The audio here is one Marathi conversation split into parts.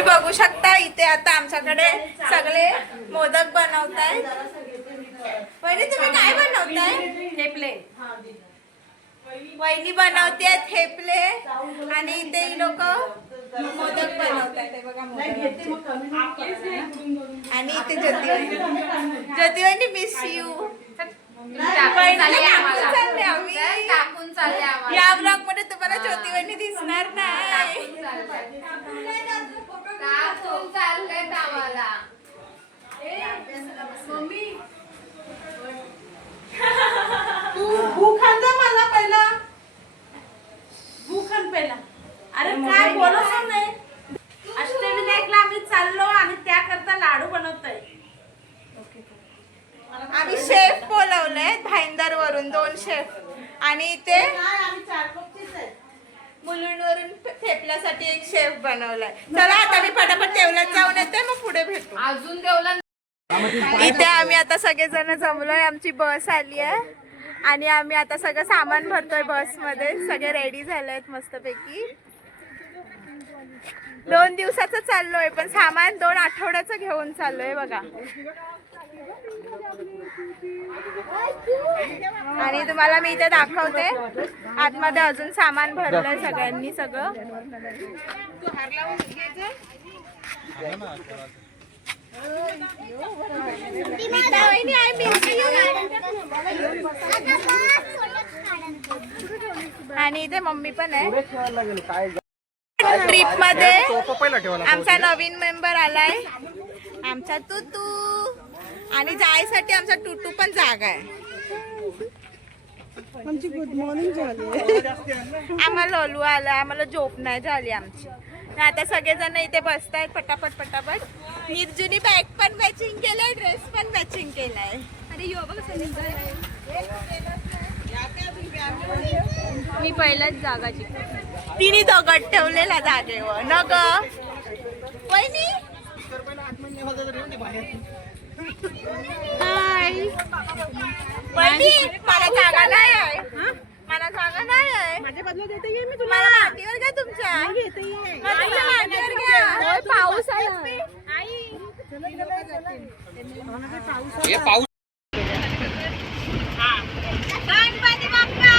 तुम्ही बघू शकता इथे आता आमच्याकडे सगळे मोदक बनवताय. वहिनी तुम्ही काय बनवताय? थेपले. वहिनी बनवते थेपले आणि इथे लोक मोदक बनवतात. ते बघा मोदक. आणि इथे ज्योतिवहिनी मिस यू. टाकून चालले आम्हाला. या ब्लॉग मध्ये तुम्हाला ज्योतिवहिनी दिसणार नाही. टाकून चाललेत आम्हाला. तू भूक आणजा मला पहिला. भूक आण पहिला. अरे काय बोलत नाही. अष्टविनायकला आम्ही चाललो आणि त्याकरता लाडू बनवतोय. आम्ही शेफ बोलवले भाईंदर वरून 2 शेफ आणि ते आम्ही 4 कपचीच आहे. मुलुंडवरून थेपल्यासाठी एक शेफ बनवलाय. चला आता मी फटाफट तेवल्यात जाऊन येते मग पुढे भेटू. अजून देवला. इथे आम्ही आता सगळेजण जमलोय. आमची बस आली आहे आणि आम्ही आता सगळं सामान भरतोय बस मध्ये. सगळे रेडी झालेत मस्तपैकी. 2 दिवसाचं चाललोय पण सामान 2 आठवड्याचं घेऊन चाललोय बघा. आणि तुम्हाला मी इथे दाखवते आतमध्ये अजून सामान भरलंय सगळ्यांनी सगळं. आणि इथे मम्मी पण आहे. ट्रिप मध्ये आमचा नवीन मेंबर आलाय आमचा तुतू. आणि जायसाठी आमचा टुटू पण जागा आहे. आमची गुड मॉर्निंग झाली. आम्हाला लोलू आला. आम्हाला झोप नाही झाली आमची. आता सगळेजण इथे बसतायत पटापट पटापट. निर्जुनी बॅग पण मॅचिंग केलाय ड्रेस पण मॅचिंग केलाय. अरे यो बघ मी पहिलाच जागाची. तिने दगड ठेवलेला जागेवर न ग वहिनी. हाय वहिनी मला जागा नाही आहे. मला जागा नाही आहे. माझ्या बदला देते ये मी तुला. मला मांडीवर घ्या तुमच्या. घेते ये. तुमच्या मांडीवर घ्या. पाऊस आला. पाऊस गणपती बाप्पा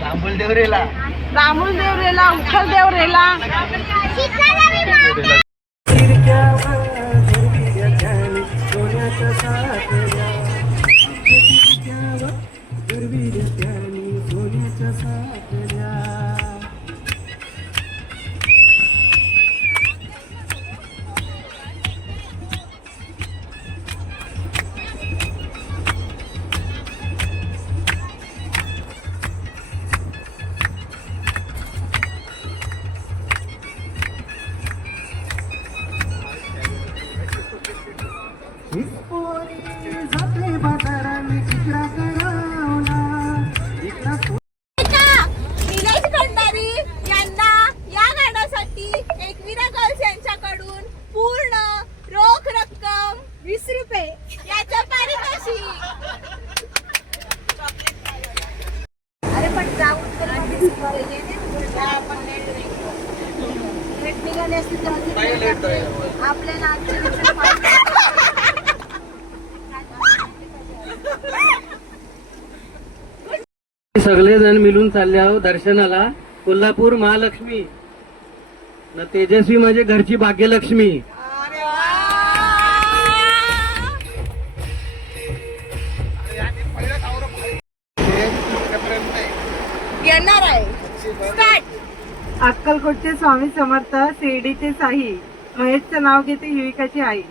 रामूल देवरेला रामूल देवरेला उखल देवरेला. निलेश भंडारी यांना या गाण्यासाठी एकविरा गर्ल्स यांच्याकडून पूर्ण रोख रक्कम 20 रुपये याच्या पारितोषिक. अरे पण जाऊन निघाले असते आपल्या नाचचे सगळेजण मिळून चालले आहोत दर्शनाला कोल्हापूर महालक्ष्मी न तेजस्वी म्हणजे घरची भाग्यलक्ष्मी. येणार आहे. स्टार्ट. अक्कलकोटचे स्वामी समर्थ, शिर्डीचे साई, महेशचं नाव घेते युविकाची आई.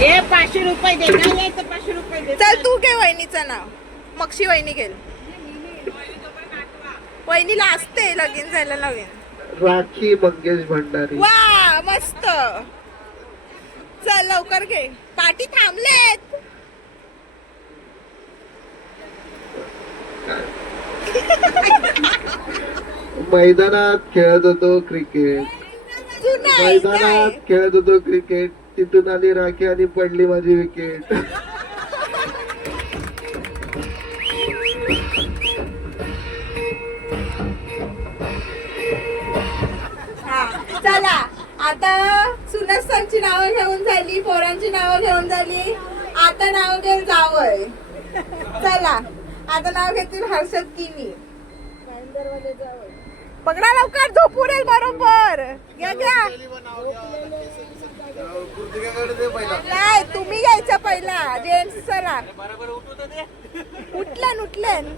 हे 500 रुपये दे. 500 रुपये दे. चल तू घे वहिनीचं नाव. मक्षी वहिनी घेल. वहिनीला असते लगीन झालं नवीन. राखी मंगेश भंडारी. वा मस्त. चल लवकर घे. पाठी थांबलेत. मैदानात खेळत होतो क्रिकेट. तू नाही मैदानात काय? खेळत होतो क्रिकेट. तिथून आली राखी आणि पडली माझी विकेट. हा, चला आता सुनस्थांची नावं घेऊन झाली, पोरांची नावं घेऊन झाली. आता नाव घेईल जावय. चला आता नाव घेतील हर्षद किमी. पकडा लवकर, झोपू रे बरोबर. घ्या घ्या. नाही तुम्ही घ्यायचं पहिला. जेंट्स चला. उठलं उठलं.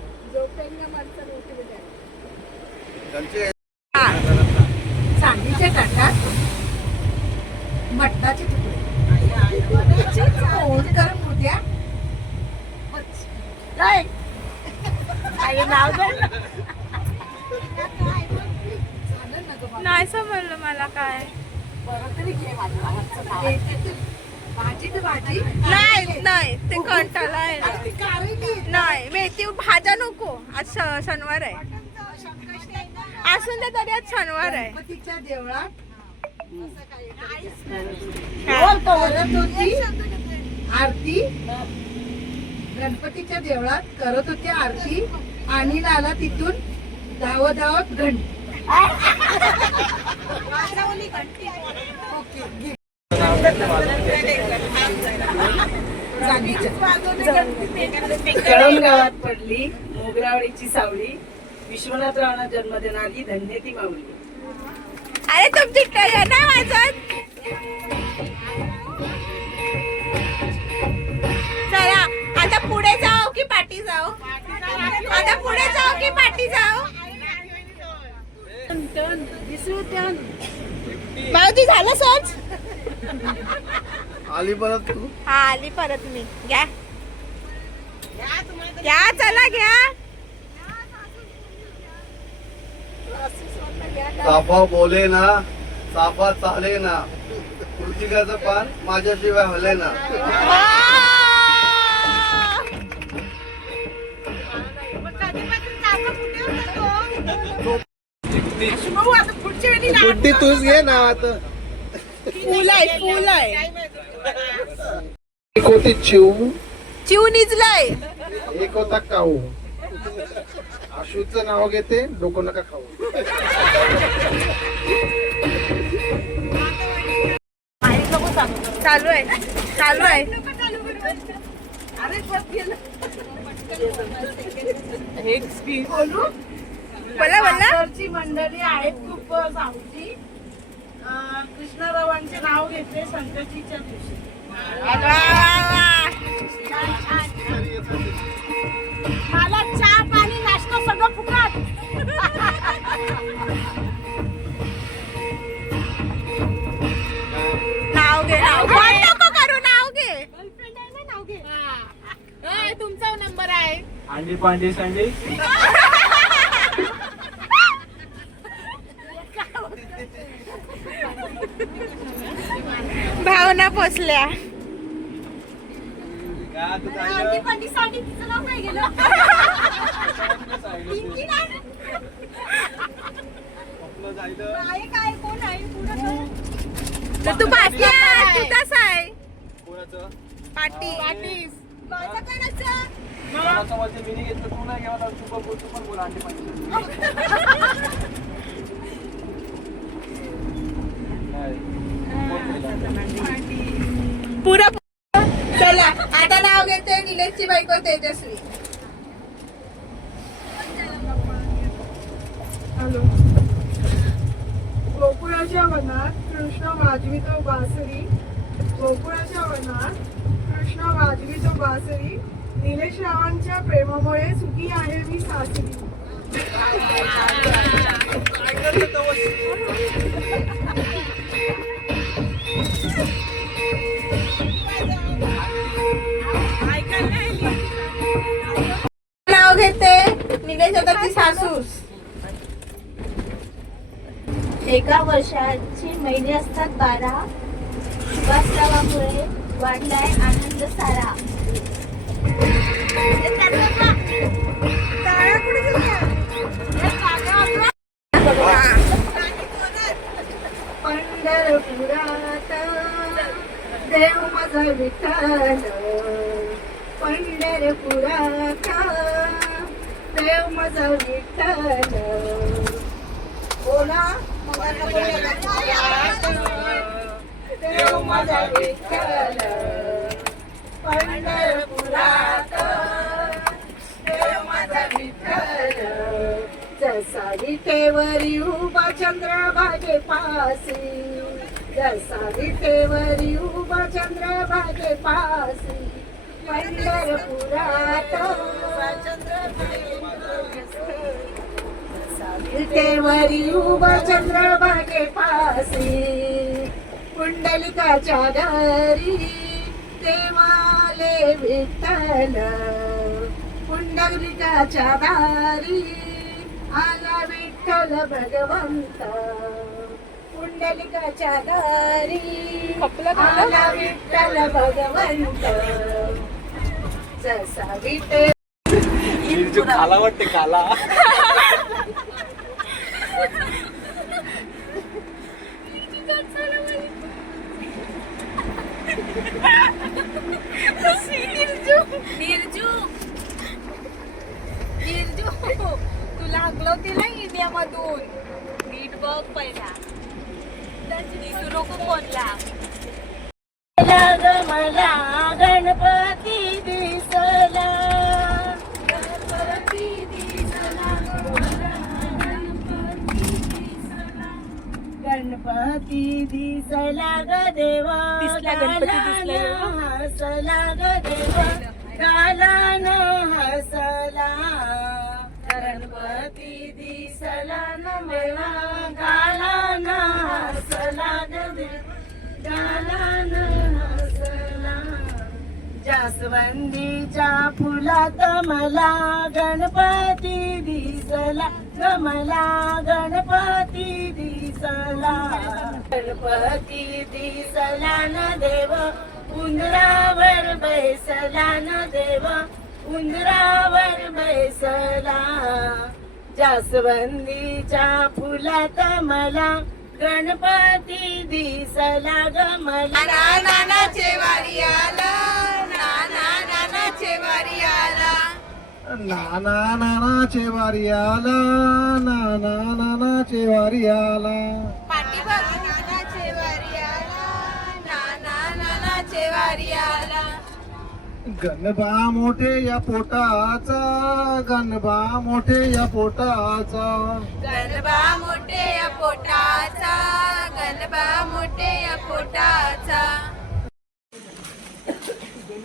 सांडीच्या ताटात मटणाचे तुकडे, गरम होत्या. नाव नाही समजलं मला काय. नाही नाही ते कंटाळा आहे. नाही मेथी भाज्या नको. आज शनिवार आहे. असून दे तरी आज शनिवार आहे. गणपतीच्या देवळात आरती, गणपतीच्या देवळात करत होती आरती आणि आला तिथून धावत धावत घंटी. कळम गावात पडली मोगरावळीची सावली, विश्वनाथरावांना जन्म देणारी धन्य ती माऊली. अरे तुमची टाळ्या नाही वाजत. चला आता पुढे जाऊ की पाठी जाऊ? आता पुढे जाऊ की पाठी जाऊ? मावती झालं सोच. आली परत तू. हा आली परत मी. घ्या घ्या चला घ्या. चाफा बोले ना, चाफा चाले ना, कृतिकाचं पान माझ्याशिवाय हले ना. सुट्टी तूच घे ना आता. फुल आहे फुल आहे. एक होती चिव, चिव निजलाय. एक होता काऊ. आशूचं नाव घेते, डोकं नका खाऊ. चालू आहे चालू आहे. बोला बोला. घरची मंडळी आहेत खूप साऊची. कृष्णरावांचे नाव घेतले संकष्टीच्या दिवशी. मला चहा पाणी नाश्ता सगळं फुकट. नाव घे नाव घे. नको करू नाव घे. तुमचा नंबर आहे. अंडी पांडी सांडी. भावना पोचल्या. तर तू बाकी आहे. तू तसा आहे पाटी. माझं कोणाचं? पुरं. चला आता नाव घेते निलेशची बायको तेजस्वी. गोकुळाच्या वनात कृष्ण वाजवितो बासरी. गोकुळाच्या वनात कृष्ण वाजवितो बासरी. निलेश रावांच्या प्रेमामुळे सुखी आहे मी सासरी. नाव घेते निलेश आता ती सासूस. एका वर्षाची महिने असतात 12. वास्तवामुळे वाढलाय आनंद सारा. पंढरपुराचा देव माझा विठ्ठल. बोला देव माझा विठ्ठल पंढरपुरात देव माझा विठ्ठल. जसा विटेवरी उभा चंद्रभागे पासी, जसा विटेवरी उभा चंद्रभागे पासी पंढरपुरात विटेवरी उभा चंद्रभागे पासी पुंडलिकाच्या दारी देवाले विठ्ठल. पुंडलिकाच्या दारी आला विठ्ठल भगवंत. पुंडलिकाच्या दारी आला विठ्ठल भगवंत. जसा विठ्ठल काला वाटते काला. तुला हकलवते ना इंडियामधून. नीट बघ पहिला. दिसू नको बोलला. मला गणपती दिसला, गणपती दिसला, गणपती दिसला ग देवा. दिसला गणपती दिसला. हसला ग देवा गालान हसला. गणपती दिसला न मला गालान हसला ग देवा गालान हसला. जास्वंदीच्या फुलात मला गणपती दिसला ग मला गणपती दिसला. गणपती दिसला न देव उंदरावर बैसला न देव उंदरावर बैसला. जास्वंदीच्या फुलात मला गणपती दिसला ग मला. नानाचे वारी आला, नानाचे वारी आला, नाना नानाचे वारी आला, नाना नानाचे वारी आला. पाठी बघ. नानाचे वारी आला, नानाचे वारी आला. गणबा मोठे या पोटाचा, गणबा मोठे या पोटाचा. गणबा मोठे या पोटाचा, गणबा मोठे या पोटाचा.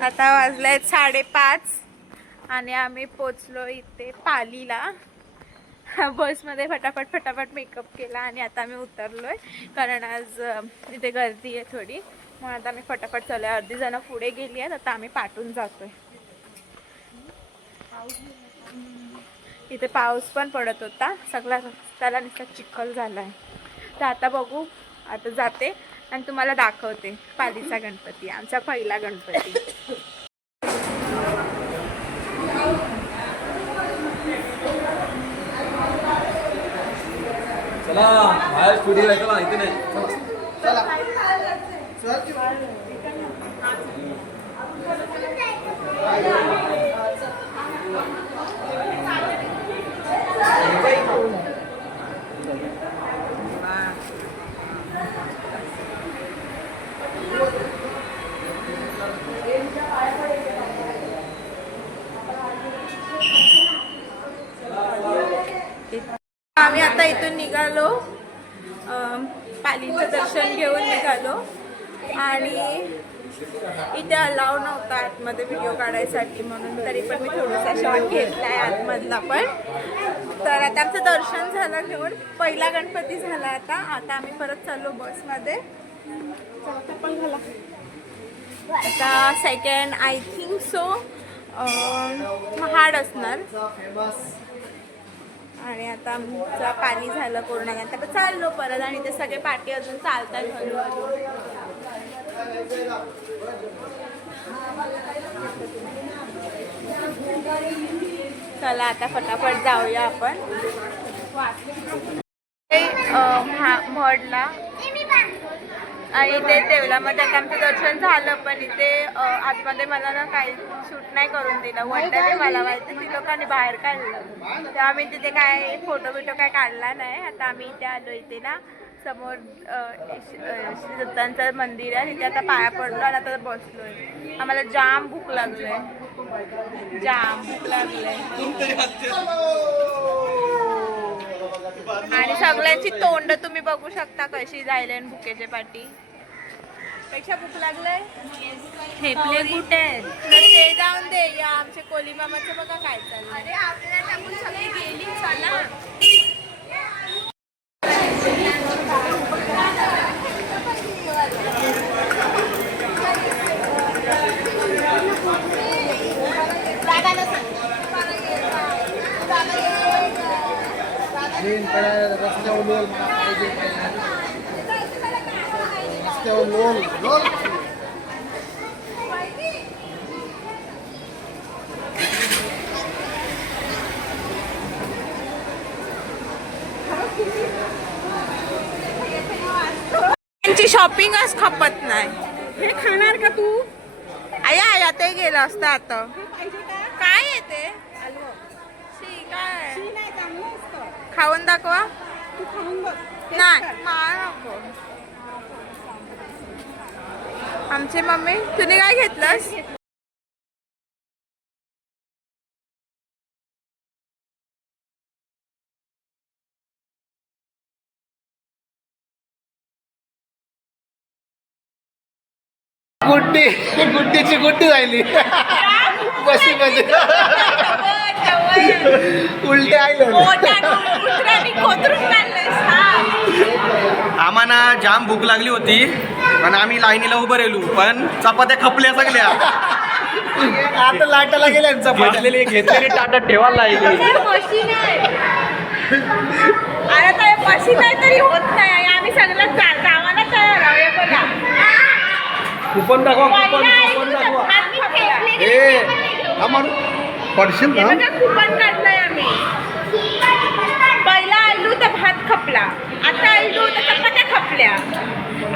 आता वाजलेत 5:30 आणि आम्ही पोचलो इथे पालीला. बसमध्ये फटाफट मेकअप केला आणि आता आम्ही उतरलोय कारण आज इथे गर्दी आहे थोडी. मग आता आम्ही फटाफट चालूय. अर्धी जण पुढे गेली आहेत. आता आम्ही पाठून जातोय. इथे पाऊस पण पडत होता. सगळा रस्त्याला नुसता चिखल झालाय. तर आता बघू. आता जाते आणि तुम्हाला दाखवते पालीचा गणपती, आमचा पहिला गणपती. चला बाहेर स्टुडिओ आहे. चला इथे नाही. आम्ही आता इथून निघालो. पालीचं दर्शन घेऊन निघालो आणि इथे अलाव नव्हता आतमध्ये व्हिडिओ काढायसाठी म्हणून तरी पण मी थोडासा शॉट घेतलाय आतमधला पण. तर आता आमचं दर्शन झालं घेऊन. पहिला गणपती झाला. आता आम्ही परत चाललो बसमध्ये. आता second I think so Mahad असणार. आणि आता आमचा पाली झालं कोरोनानंतर. आता चाललो परत आणि ते सगळे पाठी अजून चालतात हळूहळू. चला आता फटाफट जाऊया आपण. भडला आणि इथे देवलामध्ये आता आमचं दर्शन झालं, पण इथे आतमध्ये मला ना काही शूट नाही करून दिलं. वंडरले मला माहिती ती लोकांनी बाहेर काढलं, तेव्हा मी तिथे काय फोटो बिटो काय काढला नाही. आता आम्ही इथे आलो, इथे ना समोर श्री दत्तांचं मंदिर आहे, तिथे आता पाया पडलो आणि आता बसलोय. आम्हाला जाम भूक लागलंय, जाम भूक लागलंय. आणि सगळ्यांची तोंड तुम्ही बघू शकता कशी जायला भुकेच्या पाठी. पेक्षा भूक लागलंय. ठेपले कुठे आहेत? ते जाऊन दे. या आमच्या कोली मामाचं बघा काय चाललंय. अरे आपल्याला टाकून सगळी गेली. चला त्यांची शॉपिंगच खपत नाही. हे खाणार का तू? आया ते गेलं असतं आता. काय येते काय खाऊन दाखवा. नाही मला नको. आमची मम्मी तुम्ही काय घेतलंस? गुड्डीची गुड्डी राहिली बशीमध्ये. उलटे आम्हाला जाम भूक लागली होती आणि आम्ही लाईनीला उभं राहिलो, पण चपात्या खपल्या सगळ्या. आता लाटाला गेल्या घेतलेली ताटात ठेवायला लागली. आता मशीन नाही तरी होत नाही. आम्ही सगळं गावाला तयार आहोत. बघा कुपन दाखवा, कुपन दाखवा. पडशील ना. कुपन काढलंय आम्ही. पहिला आलू तर भात खपला, आता आलू तर चपात्या खपल्या.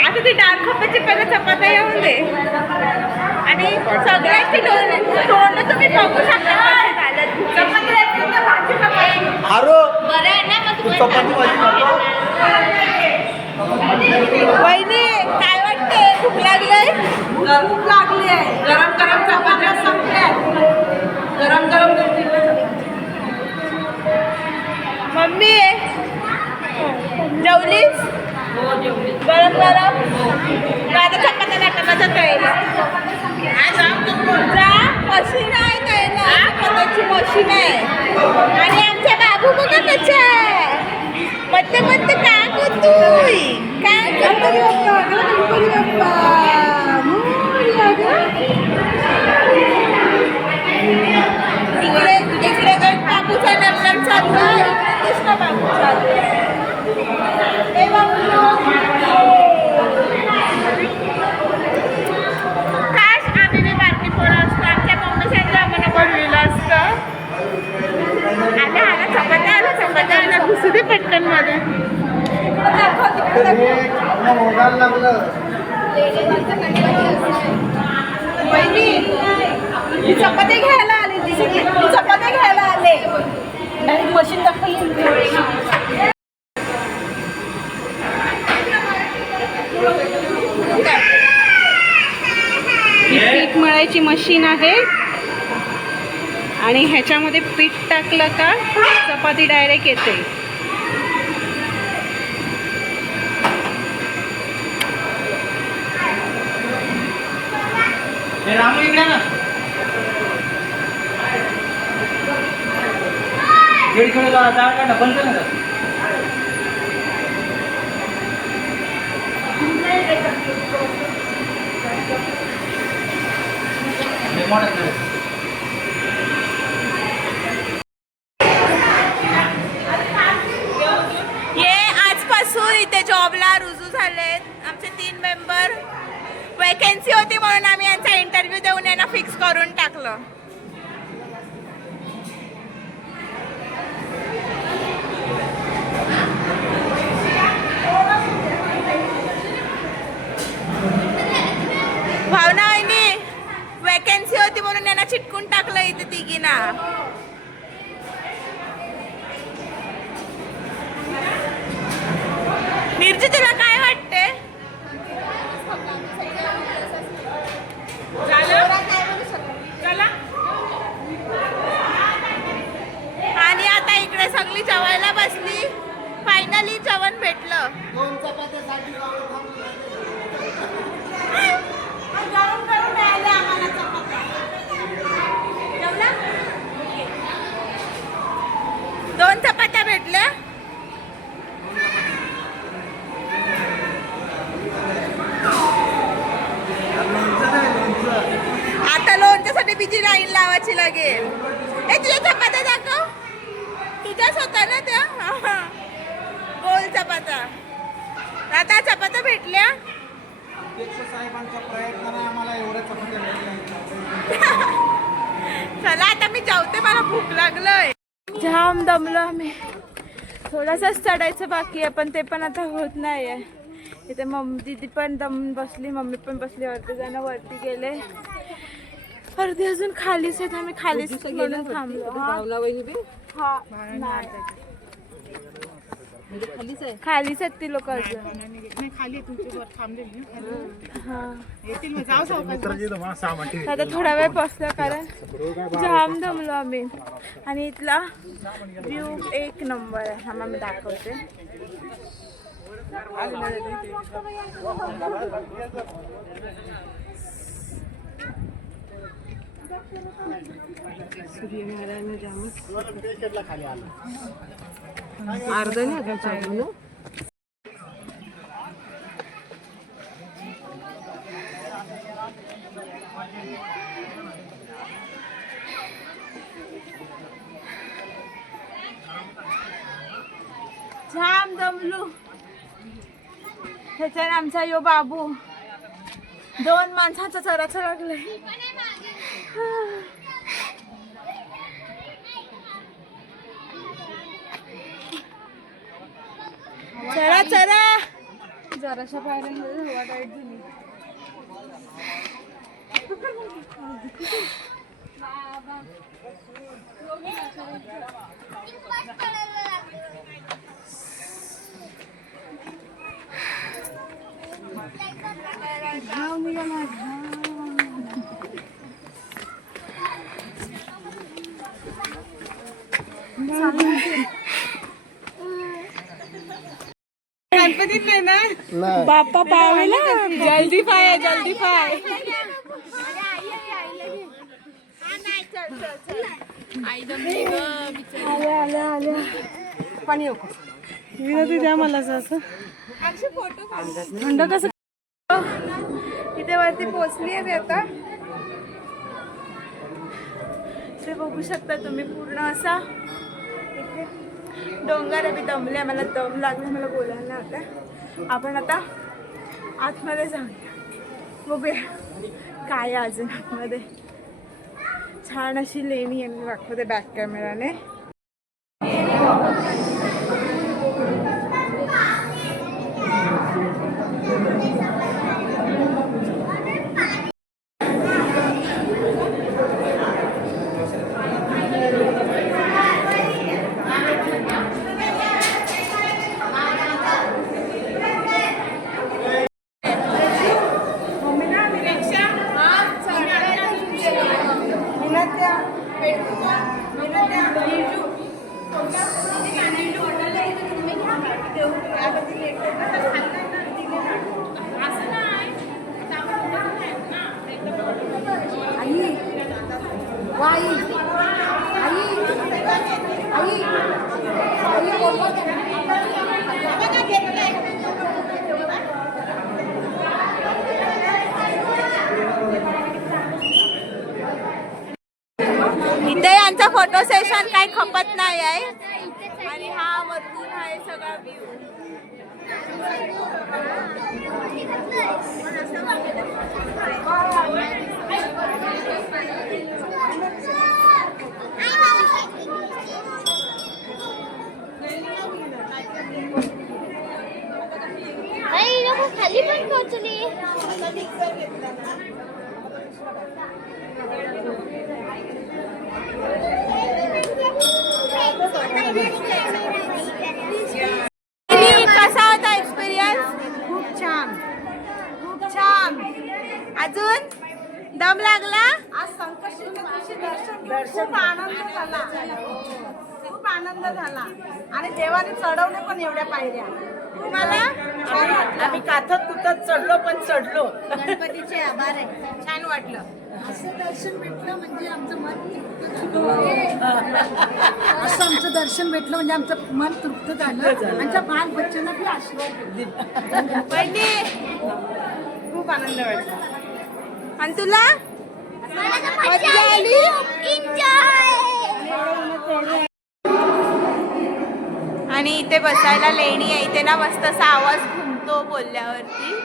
आता ती डाळ खपायची पहिला चपात्या येऊन दे. आणि सगळ्यांची तोंड तुम्ही बघू शकता कशी झालं. चपात्या भाजी खपायची. बरं आहे ना मग चपाती भाजी. वहिनी काय वाटतंय? भूक लागलंय? भूक लागली आहे. गरम गरम चपात्या संपल्या. गरम गरम मम्मी जेवलीस? गरम गरम आता चपात्या लाटायला तळेला जा. मशीन आहे तळेला, चपात्याची मशीन आहे. आणि आमच्या बाबू बघा कशा मत मत काय करतोय, काय करतोय इकडे इकडे बाबूचा नंबर चालू आहे, इकडे कृष्ण बाबू चालू आहे. हे काश आम्ही बी बारकी पोरं असतो. आमच्या मम्मीसाठी आम्हाला बनविलं असतं. आला चपात्या आला घुसू दे पटकन मध्ये. मोबाईल लागलं. ही चपात्या घ्यायला आली. चपात्या घ्यायला आले. मशीन दाखवली. पीठ मळायची मशीन आहे आणि ह्याच्यामध्ये पीठ टाकलं का चपाती डायरेक्ट येते. रामू इकडे ना. बंद कर ना. ये आजपासून इथे जॉबला रुजू झालेत आमचे 3 मेंबर. वॅकन्सी होती म्हणून आम्ही यांचा इंटरव्ह्यू देऊन यांना फिक्स करून टाकलं. म्हणजे तुला काय वाटते? आणि आता इकडे सगळी जेवायला बसली. फायनली जेवण भेटलं. गरम गरम मिळाले आम्हाला चपात्या. जेवला? 2 चपात्या भेटल्या. आता लोणच्यासाठी बिजी लाईन लावायची लागेल. ए तुझ्या चपात्या दाखव. तुझ्याच होता ना त्या गोल चपात्या. आता चपात्या भेटल्या. चला आता मी जेवते, मला भूक लागलंय. जाम दमलो आम्ही. थोडासाच चढायचं बाकी आहे पण ते पण आता होत नाहीये. इथे दीदी पण दम बसली, मम्मी पण बसली. अर्धे जण वरती गेले, अर्धे अजून खालीच आहेत. आम्ही खालीच म्हणून थांबलो. हा खालीच आहेत ती लोक अजून. आता थोडा वेळ बसलो कारण जाम दमलो आम्ही. आणि इथला व्ह्यू 1 नंबर आहे. हा मी दाखवते. जाम दमलो. त्याच्याने आमचा यो बाबू 2 माणसाचा चराचा लागलाय. चरा चरा. जराशा पायऱ्यांमध्ये हवा टाईट झाली. गणपतीत नाही ना बाप्पा पावेला. जल्दी पाय जल्दी पाय. पाणी द्या मला असं. थंड कसं. इथे वरती पोचली आहे मी आता. ते बघू शकता तुम्ही पूर्ण असा इथे डोंगर आहे. मी दमले, मला दम लागला, मला बोलायला होता. आपण आता आतमध्ये जाऊया, बघूया काय अजून आतमध्ये. छान अशी लेणी आहे. मी दाखवते बॅक कॅमेराने. इथे यांचा फोटो सेशन काही खपत नाही आहे. आणि हा वरतून आहे सगळा व्ह्यू. खाली पण पोहोचली. कसा होता एक्सपिरियन्स? खूप आनंद झाला आणि देवाने चढवले पण एवढ्या पायऱ्या. तुम्हाला आम्ही काथत कुथत चढलो पण चढलो. गणपतीचे आभार आहे. छान वाटलं. असं दर्शन भेटलं म्हणजे आमचं मन तृप्त झालं. असं आमचं दर्शन भेटलं म्हणजे आमचं मन तृप्त झालं. आमच्या बाल बच्चांना बी आशीर्वाद भेटले. खूप आनंद वाटला. आणि तुला मजा आली? आणि इथे बसायला लेणी आहे. इथे ना मस्त असा आवाज घुमतो बोलल्यावरती.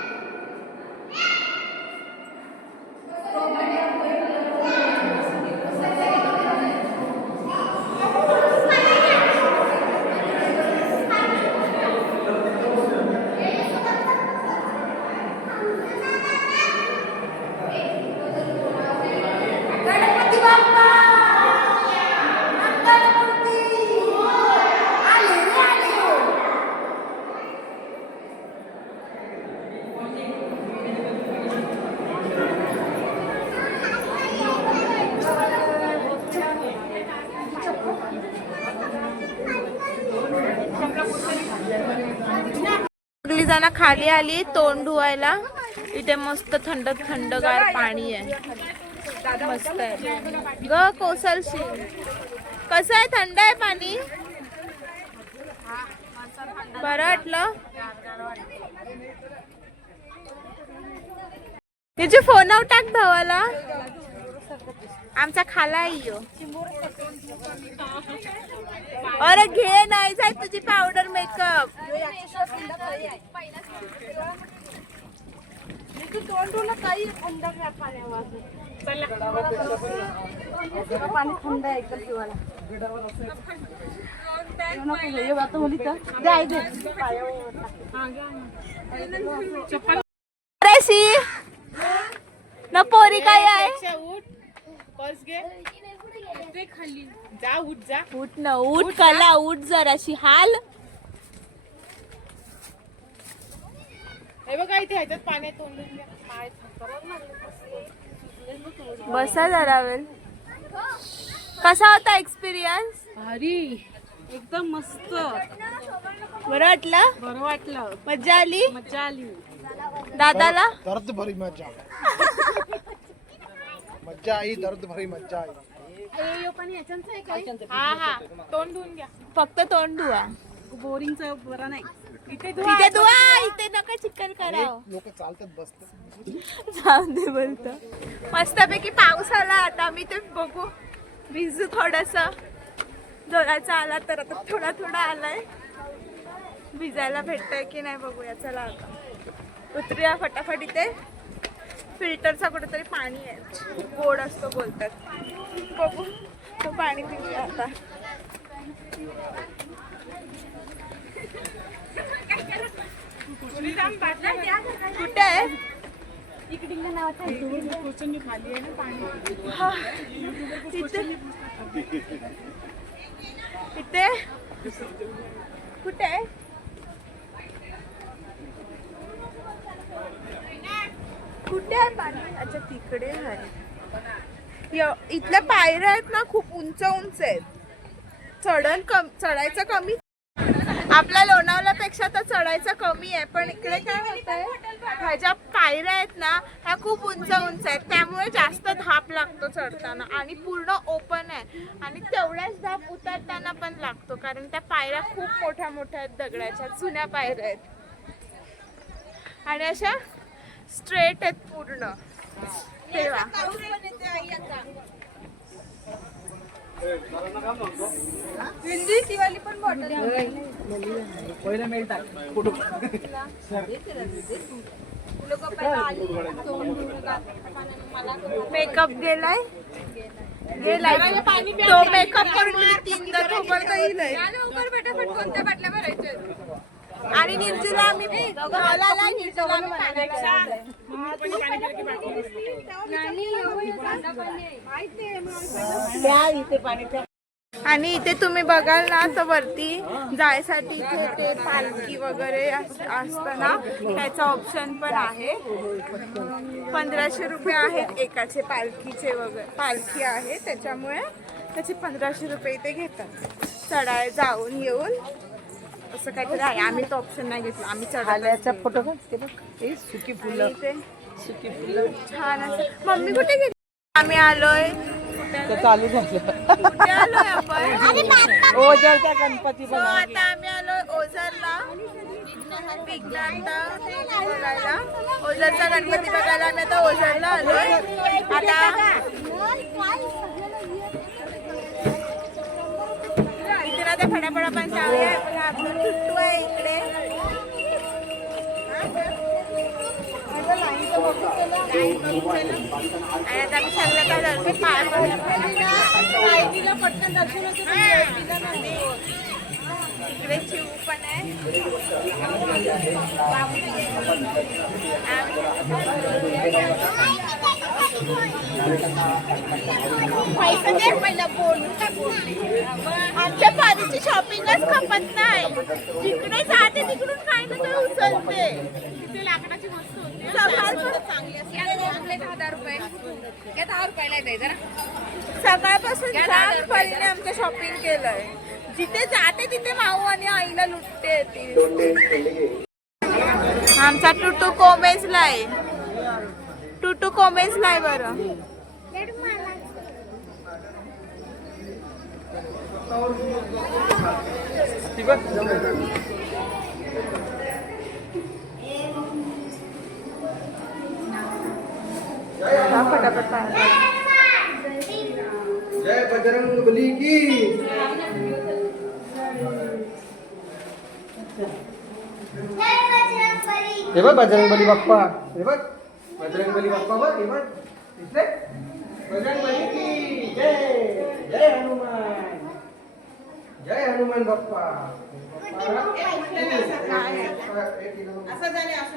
सगळी जण खाली आली तोंड धुवायला. इथे मस्त थंड थंडगार पाणी आहे. मस्त आहे ग. कोसलशील. कसं आहे? थंड आहे पाणी. बरं वाटलं. तिचे फोन टाक धावाला. आमचा खाला येऊ. अरे घे नाही जाय तुझी पावडर मेकअप. पाणी थंड आहे इकडे पिवायला. न पोरी काय आहे? उठ न उठ कला उठ जराशी हाल. हे बघा इथे ह्याच्यात पाण्यात बसा जरा वेळ. कसा होता एक्सपिरियन्स? भारी एकदम मस्त. बरं वाटलं? बरं वाटलं. मजा आली? मजा आली. दादाला दर्द भरी मजा. मजा आई. दर्द भरी मजा आई. हा हा तोंड धुवून घ्या. फक्त तोंड धुवा. बोरिंगचं बरं नाही. इथे इथे धुवा. इथे नका चिकन करावं. लोक चालतात बसतात. जाऊ दे बोलतो. मस्तपैकी पाऊस आला. आता आम्ही ते बघू भिजू थोडस. जोराचा आला तर आता थोडा थोडा आलाय. भिजायला भेटतंय की नाही बघूया. चला आता उतरूया फटाफट. इथे फिल्टरचा कुठेतरी पाणी आहे. खूप गोड असतो बोलतात. बघू तो पाणी पिऊया आता. कुठे आहे? हा, इथे इथे कुठे आहे? कुठे आहे पाणी? अच्छा तिकडे आहे. इथल्या पायऱ्या आहेत ना खूप उंच उंच आहेत. चढायचं कमी. आपल्या लोणावल्यापेक्षा तर चढायचं कमी आहे. पण इकडे काय होतंय ह्या ज्या पायऱ्या आहेत ना ह्या खूप उंच उंच आहेत. त्यामुळे जास्त धाप लागतो चढताना. आणि पूर्ण ओपन आहे. आणि तेवढ्याच धाप उतरताना पण लागतो. कारण त्या पायऱ्या खूप मोठ्या मोठ्या आहेत. दगडाच्या जुन्या पायऱ्या आहेत. आणि अशा स्ट्रेट आहेत पूर्ण. तेव्हा मेकअप गेलाय. तो मेकअप करून 3दा थोपडता येईल. कोणत्या बाटल्या भरायच्या? आणि निर्जूला आम्ही आणि इथे तुम्ही बघाल ना तर वरती जायसाठी इथे ते पालखी वगैरे असतं ना त्याचं ऑप्शन पण आहे. 1500 रुपये आहेत एकाचे पालखीचे वगैरे. पालखी आहे त्याच्यामुळे त्याचे 1500 रुपये इथे घेतात चढाय जाऊन येऊन असं काहीतरी आहे. आम्ही तो ऑप्शन नाही घेतला, आम्ही चढायचा फोटो बघ ते बघ ते सुकी फुलं सुकी फुलं छान असं. मम्मी कुठे गेली? आम्ही आलोय ते चालू झालं कुठे आलोय आपण? ओझरच्या गणपती So, आता आम्ही आलोय ओझरला विज्ञानता बघायला. ओझरचा गणपती बघायला आम्ही आता ओझरला आलोय. आता इथे ना ते फटाफटा पण जाऊया. आपलं टुट्टू आहे इकडे. आणि आता आम्ही सगळं काय झालं ते पाय इकडे चिऊ पण आहे. पैसे दे पहिला बोलू का बोलते. आमच्या पाणीची शॉपिंगच खपत नाही. जिकडे जाते तिकडून काही ना काही उचलते. तिथे लाकडाची वस्तू होती चांगली असते. 10 रुपये 10 रुपयाला येते जरा. सकाळपासून जाम परीने आमचं शॉपिंग केलंय. जिथे जाते तिथे माऊ आणि आईला लुटते ती. आमचा टुटू कोमेजला आहे. टुटू कोमेजला आहे बरं. फटाफट जय बजरंग बली की. हे बघ बजरंग बली बाप्पा. हे बघ बजरंग बली बाप्पा बघ. हे बघ दिसले बजरंग बली की जय. जय हनुमान. जय हनुमान बाप्पा. असं झाले असं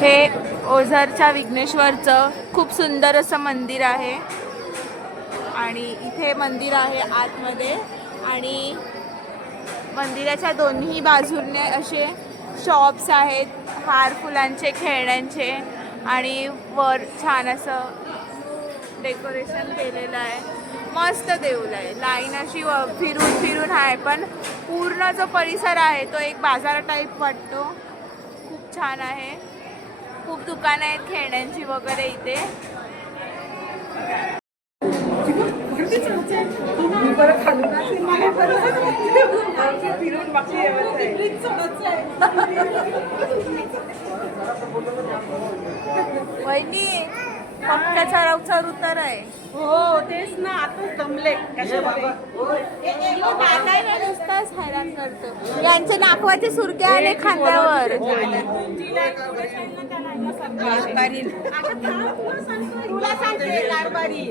हे ओझरच्या विघ्नेश्वरचं खूप सुंदर असं मंदिर आहे. आणि इथे मंदिर आहे आतमध्ये. आणि मंदिराच्या दोन्ही बाजूने असे शॉप्स आहेत हार फुलांचे खेळण्यांचे. आणि वर छान असं डेकोरेशन केलेलं आहे. मस्त देऊळ आहे. लाईन अशी फिरून फिरून आहे. पण पूर्ण जो परिसर आहे तो एक बाजार टाईप वाटतो. खूप छान आहे. खूप दुकानं आहेत खेळण्यांची वगैरे इथे. वहिनी फक्त चढ उतर आहे. हो तेच ना. आता जमले नुसताच हैराण करतो. यांचे नाकवाचे सुरके आले खांद्यावर. तुला सांगते कारभारी.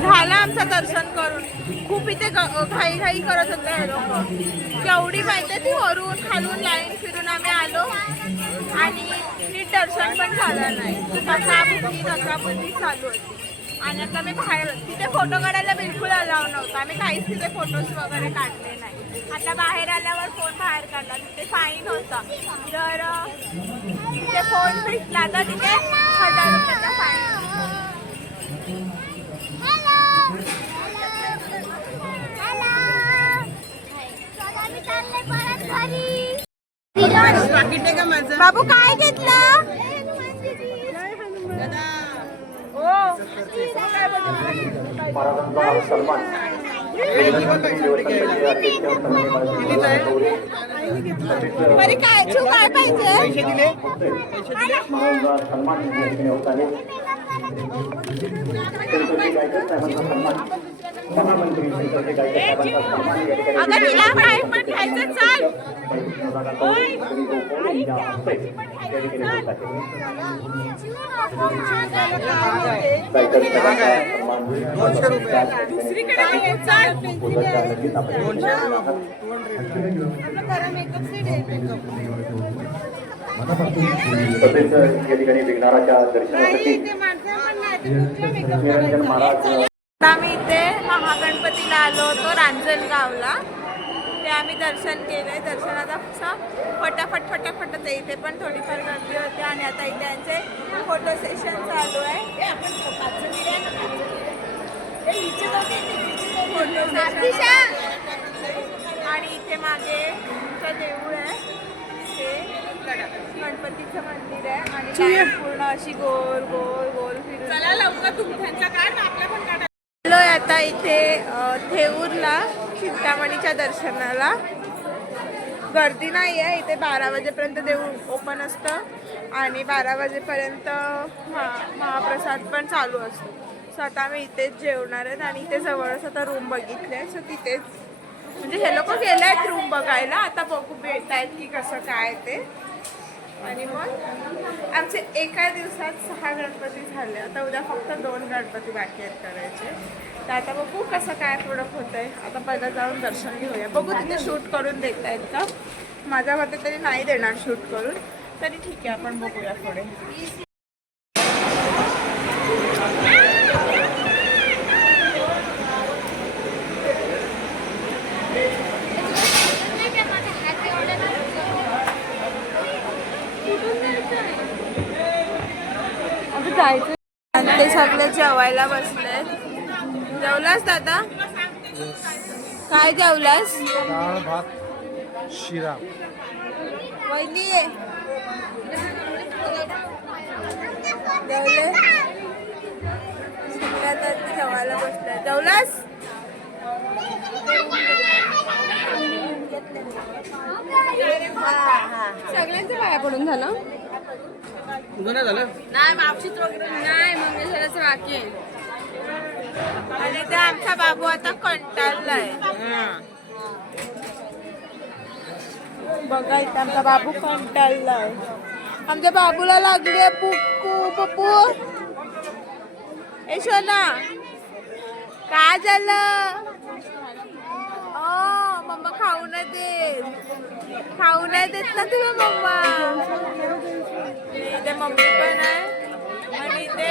झालं आमचं दर्शन करून. खूप इथे घाई घाई करत होते हे लोक. केवढी माहिती ती वरून खालून लाईन फिरून आम्ही आलो आणि नीट दर्शन पण झालं नाही. नकाबुकी चालू होती. आणि आता मी बाहेर तिथे फोटो काढायला बिलकुल अलाव नव्हता. आम्ही काहीच तिथे फोटोज वगैरे काढले नाही. आता बाहेर आल्यावर फोन बाहेर काढला. तिथे फाईन होता. तर तिथे फोन भेटला तर तिथे 1000 रुपयाचा फाईन. बाबू काय घेतलं? बरी काय तू काय पाहिजे? अगं तिला काय पण घ्यायचं चाल. तसेच या ठिकाणी विघ्नाराच्या दर्शनासाठी निरंजन महाराज. आम्ही इथे महागणपतीला आलो होतो रांजणगावला. ते आम्ही दर्शन केलंय. दर्शनाचा फटाफट फटाफट ते इथे पण थोडीफार गर्दी होती आणि आता इथे यांचे फोटो सेशन चालू आहे. फोटो सेशन आणि इथे मागे तुमचं देऊळ आहे. हे गणपतीचं मंदिर आहे आणि लाईन पूर्ण अशी गोल गोल गोल फिरून. चला लवकर तुमच्या काय आपल्या पण काढा. आता इथे थेऊरला चिंतामणीच्या दर्शनाला गर्दी नाही आहे. इथे 12 वाजेपर्यंत देऊळ ओपन असतं आणि 12 वाजेपर्यंत महाप्रसाद पण चालू असतो. सो आता आम्ही इथेच जेवणार आहेत आणि इथे जवळच आता रूम बघितले. सो तिथेच म्हणजे हे लोक गेले आहेत रूम बघायला. आता बघू भेट आहेत की कसं काय ते. आणि मग आमचे एका दिवसात 6 गणपती झाले. आता उद्या फक्त 2 गणपती बाकी आहेत करायचे. तर आता बघू कसं काय प्रोडक्ट होत आहे. आता पहिलं जाऊन दर्शन घेऊया. बघू तिथे शूट करून देत आहेत का. माझ्या मते तरी नाही देणार शूट करून. तरी ठीक आहे आपण बघूया पुढे. आणि ते सगळे जेवायला बसले. जेवलास दादा? काय जेवलास? डाळ भात शिरा. वहिनी जेवले सगळ्या तर जेवायला बसले. जेवलास? सगळ्यांचं पाया पडून झालं. नाही मावशीच वगैरे नाही मम्मी झाल्याचं बाकी आहे. आणि ते आमचा बाबू आता कंटाळलाय. बघा इथे आमचा बाबू कंटाळलाय. आमच्या बाबूला लागली आहे पुक्कू. पप्पू यशोना काय झालं? मम्मा खाऊ नाही देत. खाऊ नाही देत ना तुला मम्मा. इथे मम्मी पण आहे आणि इथे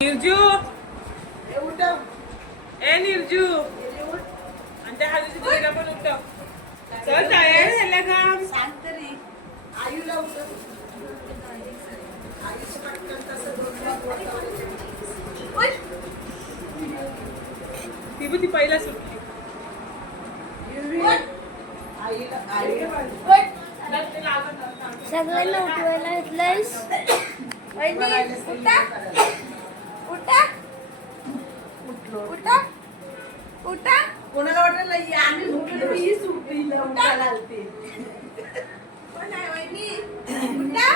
निर्जू ए निर्जू आणि त्या हळदीची तिला पण उठव. चल तयार झाल्या का? सांग तरी आईला उठव. ती पहिला सुटली. सगळ्यांना उठवायला घेतलंयस. उठा उठा उठा उठा. कोणाला वाटलं आम्ही झोपलो मी सुटली उठायला आलते. पण नाही वहिनी उठा.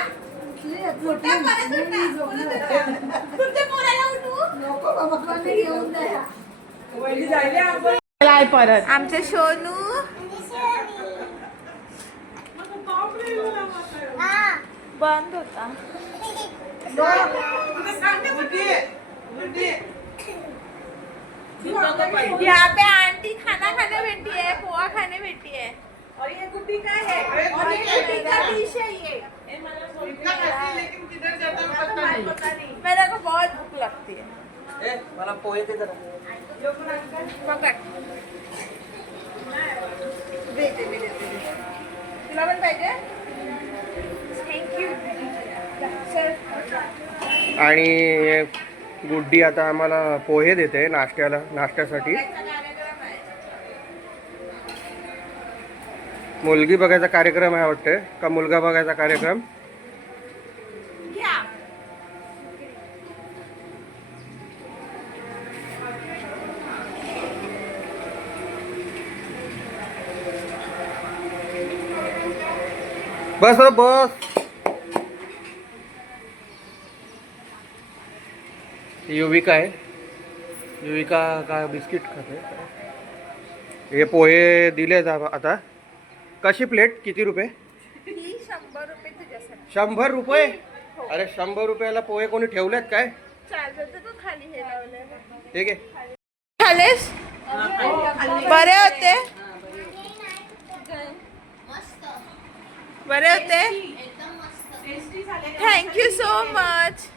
उठा परत उठा. तुमच्या पोराला उठवू नको बाबा कोणी घेऊन द्या. वहिनी जायले आपण परत. आमचे सोनू बंद होता. यहाँ पे आंटी खाना खाने बैठी है. पोहा खाने बैठी है. और ये गुड्डी का है और ये गुड्डी का डिश है. ये लेकिन किधर जाता है पता नहीं. मेरे को बहुत भूख लगती है. मला पोहे ते जरा. पकड़. देते मी देते. तुला पण पाहिजे? थँक्यू. आणि गुड्डी आता आम्हाला पोहे देते नाश्त्यासाठी. मुलगी बघायचा कार्यक्रम आहे वाटते का मुलगा बघायचा कार्यक्रम. बस बस. युविका आहे. युविका का बिस्किट खाते. हे पोहे दिले आता. कशी प्लेट किती रुपये? 100 रुपये तुझ्यासाठी. 100 रुपये? अरे 100 रुपयाला पोहे कोणी ठेवलेत काय? चार्जरचं तू खाली हे लावलंय. ठीक आहे. खालेस? बरे होते? बरे होते? Thank you so much.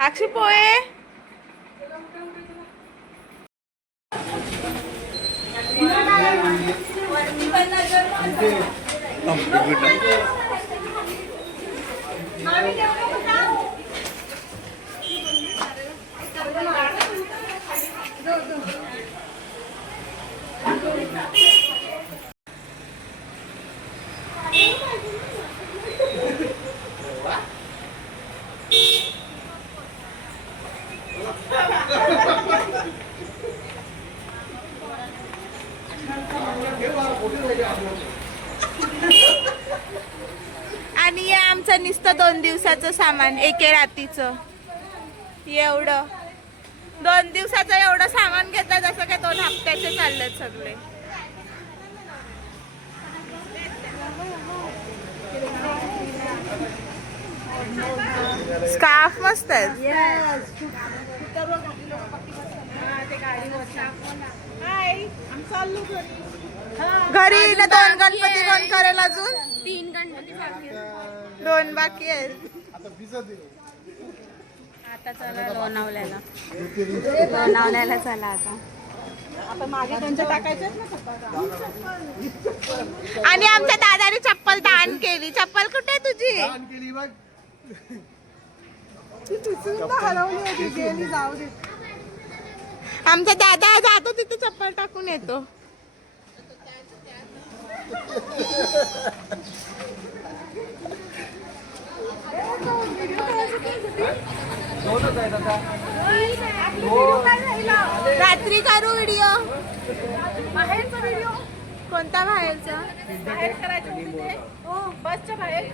अक्षय पोहे आणि हे आमचं नुसतं 2 दिवसाचं सामान, एके रातीचं एवढं. 2 दिवसाचं एवढं सामान घेतलं जसं काय 2 हप्त्याचे चाललेत सगळे. स्कार्फ मस्त आहे. घरी ना 2 गणपती कोण करेल अजून? 3 गणपती बाकी आहेत. 2 बाकी आहेत. आता चला लोणावळ्याला. लोणावळ्याला चला आता. आणि आमच्या दादाने चप्पल दान केली. चप्पल कुठे आहे तुझी? आमचा दादा जातो तिथे चप्पल टाकून येतो. रात्री करू व्हिडिओ. बाहेरचा व्हिडिओ कोणता? बाहेरचा बाहेर करायचं म्हणजे बसच्या बाहेर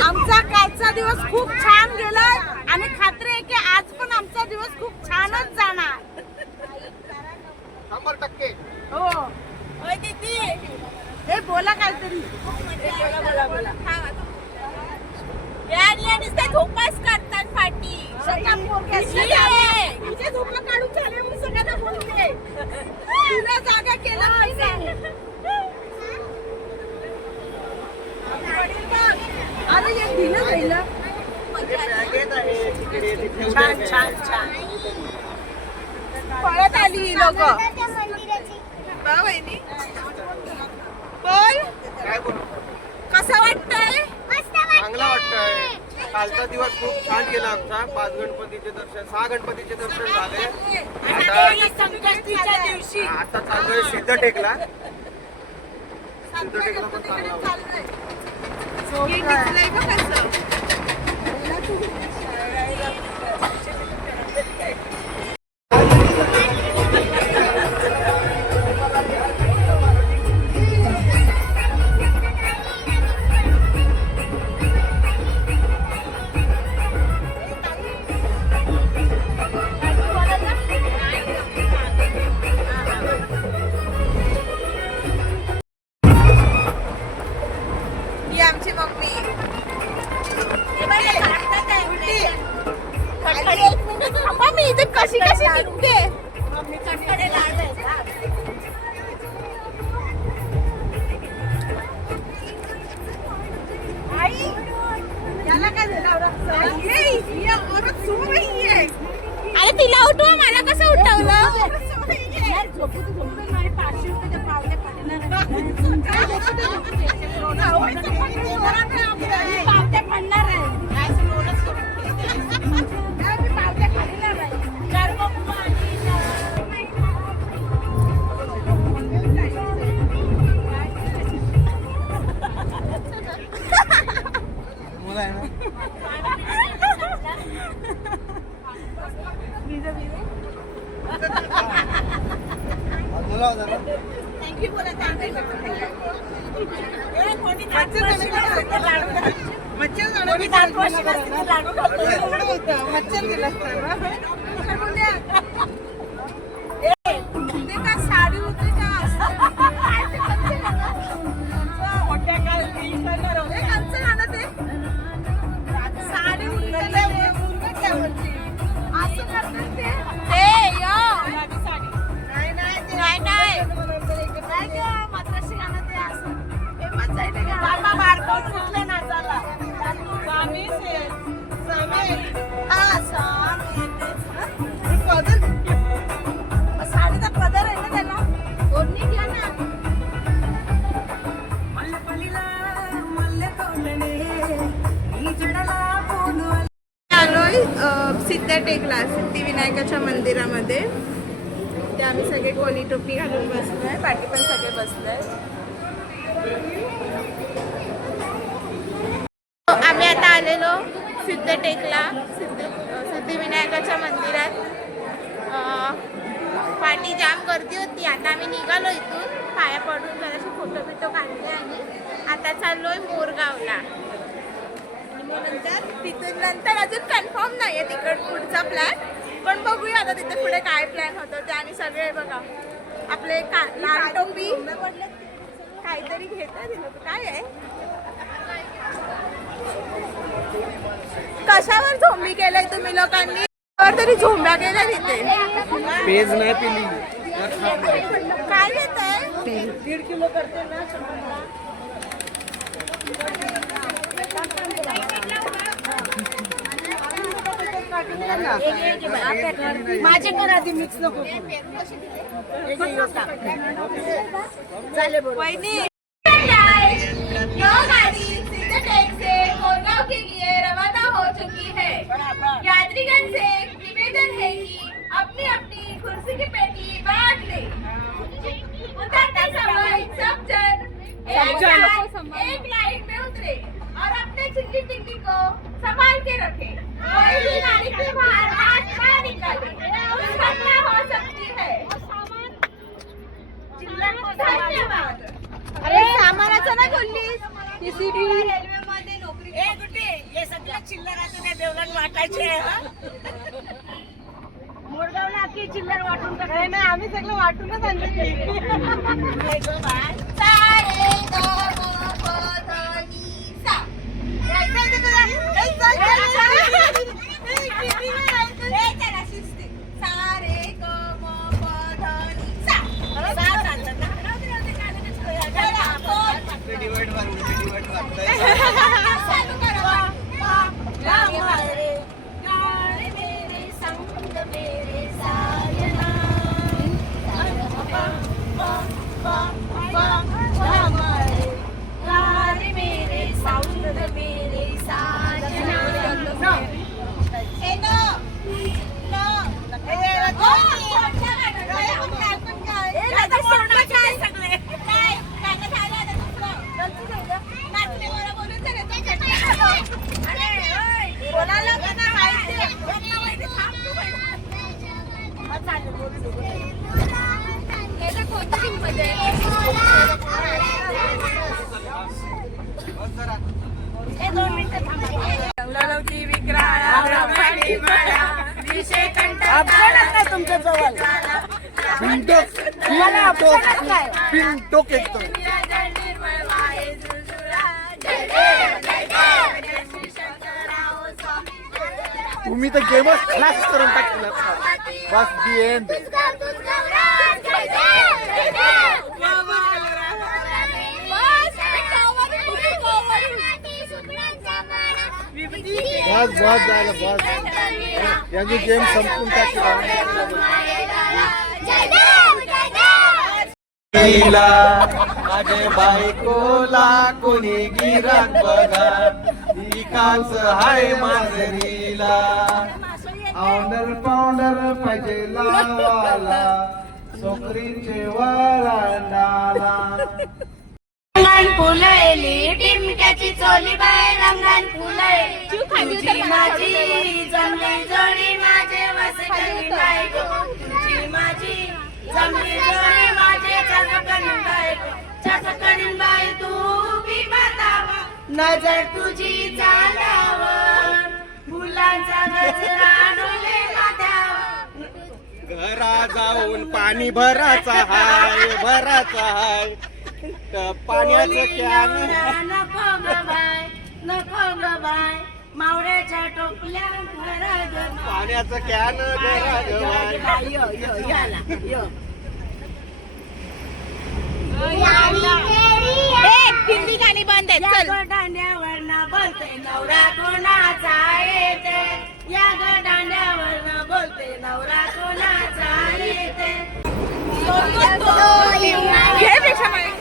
आमचा कालचा दिवस खूप छान गेलाय आणि खात्री आहे की आज पण आमचा दिवस खूप छानच जाणार. 100%. हो होय दीदी. हे बोला काहीतरी. झोपाच काढतात पाठी. तिचे झोपा काढून झाले म्हणून सगळ्यांना बोलते. तुला जागा केला अरे एक दिलं पहिलं. छान छान छान. पळत आली ही लोक. बहिणी बोल, कसं वाटतंय? चांगला वाटतंय. कालचा दिवस खूप छान गेला आमचा. 5 गणपतीचे दर्शन, 6 गणपतीचे दर्शन झाले. संकष्टीच्या दिवशी आता चाललोय सिद्धटेकला. सिद्धटेकला पण चांगला हे दिसलंय बघ कसं. ही आमची मम्मी. मी इथे कशी कशी निघते. अरे तिला उठवा, मला कसं उठवलं? थँक्यू बोला कोणी साडी होती का मोठ्या काळजी कालचं गाणं ते साडी असं करतात ते नाही मद्रासी गाणं ते असं फेमस आहे ते गाणं बारकोन कुठले नाचायला स्वामी साडीचा पदर आहे ना त्याला ओढणी घ्या ना आलोय सिद्धटेकला सिद्धिविनायकाच्या मंदिरामध्ये. ते आम्ही सगळे कोली टोपी घालून बसलोय, पाठी पण सगळे बसलोय. आम्ही आता आलेलो सिद्धटेकला सिद्धिविनायकाच्या मंदिरात. पाठी जाम गर्दी होती. आता आम्ही निघालो इथून, पाया पडून जराशे फोटो बिटो काढले आणि आता चाललोय मोरगावला. तिथून नंतर अजून कन्फर्म नाही आहे तिकड पुढचा प्लॅन, पण बघूया आता तिथे पुढे काय प्लॅन होतं ते. आणि सगळे बघा आपले लाल टोपी काहीतरी घेतात काय आहे. कशावर झोंबी केलंय तुम्ही लोकांनी? तरी झोंब्या केल्या तिथे. पेज नाही पिली काय घेत आहे? 1.5 किलो करते ना. माझ्याकडे आधी मिक्स नको वहिनी गाड़ी सिद्धटेक से मोरगांव के लिए रवाना हो चुकी है. यात्रीगण से निवेदन है कि अपनी अपनी कुर्सी की पेटी बांट ले. उतरते समय सब जन एक लाइन में उतरे और अपने चिंटी टिंगी को संभाल के रखे. कोई भी गाड़ी से बाहर हाथ ना निकाले, दुर्घटना हो सकती है. धन्यवाद. अरे सामानाचं ना बोललीस. रेल्वे मध्ये नोकरी हे सगळं चिल्लराचं नाही देवलात वाटायचे. मोरगावला अख्खी चिल्लर वाटून टाकाय नाही, आम्ही सगळं वाटूनच आणलं. तुमच्या जवळ तुम्ही तर गेमच क्लास करून टाकला. बस दी एंड. बस झालं बस. यांची गेम संपून टाकला. माझ्या बायकोला कोणी गिराक बघा, विकास हाय मांजरीला. पावडर पावडर पाहिजे लावाला, सोकरीचे वरांडाला. रंगण फुलैली टिमक्याची चोली बाय, रंगण फुलैली तुझी माझी जमली जोडी, माझे वसकली बाय तुझी माझी जमली जोडी. करीन बाई तू बी बतावा नजर तुझी चांदावर फुलांचा गजरा डोले माथ्यावर घरा जाऊन पाणी भराचा हाय पाण्याचं कॅन नको ग बाय मावळ्याच्या टोपल्या घरा पाण्याचं कॅन हिंदी गाणी बंद आहेत चल. दांड्यावरनं बोलते नवरा कोणाचा येते या दांड्यावरनं बोलते नवरा कोणाचा येते घे पेक्षा मागे.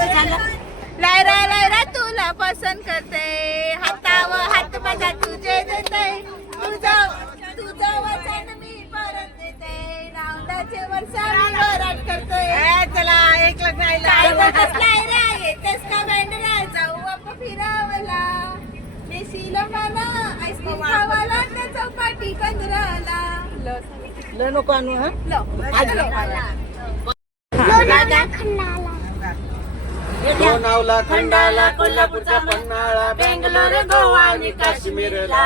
लायरा लायरा तुला पसंत करते हातावर हात माझा तुझे देते तुझं वचन मी परत देते रावणाचे वर्षा मी वराट करते. चला एक लग्न लायरा येतेस का बँडला जाऊ आपण फिरावला देशील मला आईस्क्रीम खावाला त्या चौपाटी कंदराला नको आणू लोणावला खंडाला कोल्हापूरचा पन्हाळा बेंगलोर गोवा आणि काश्मीरला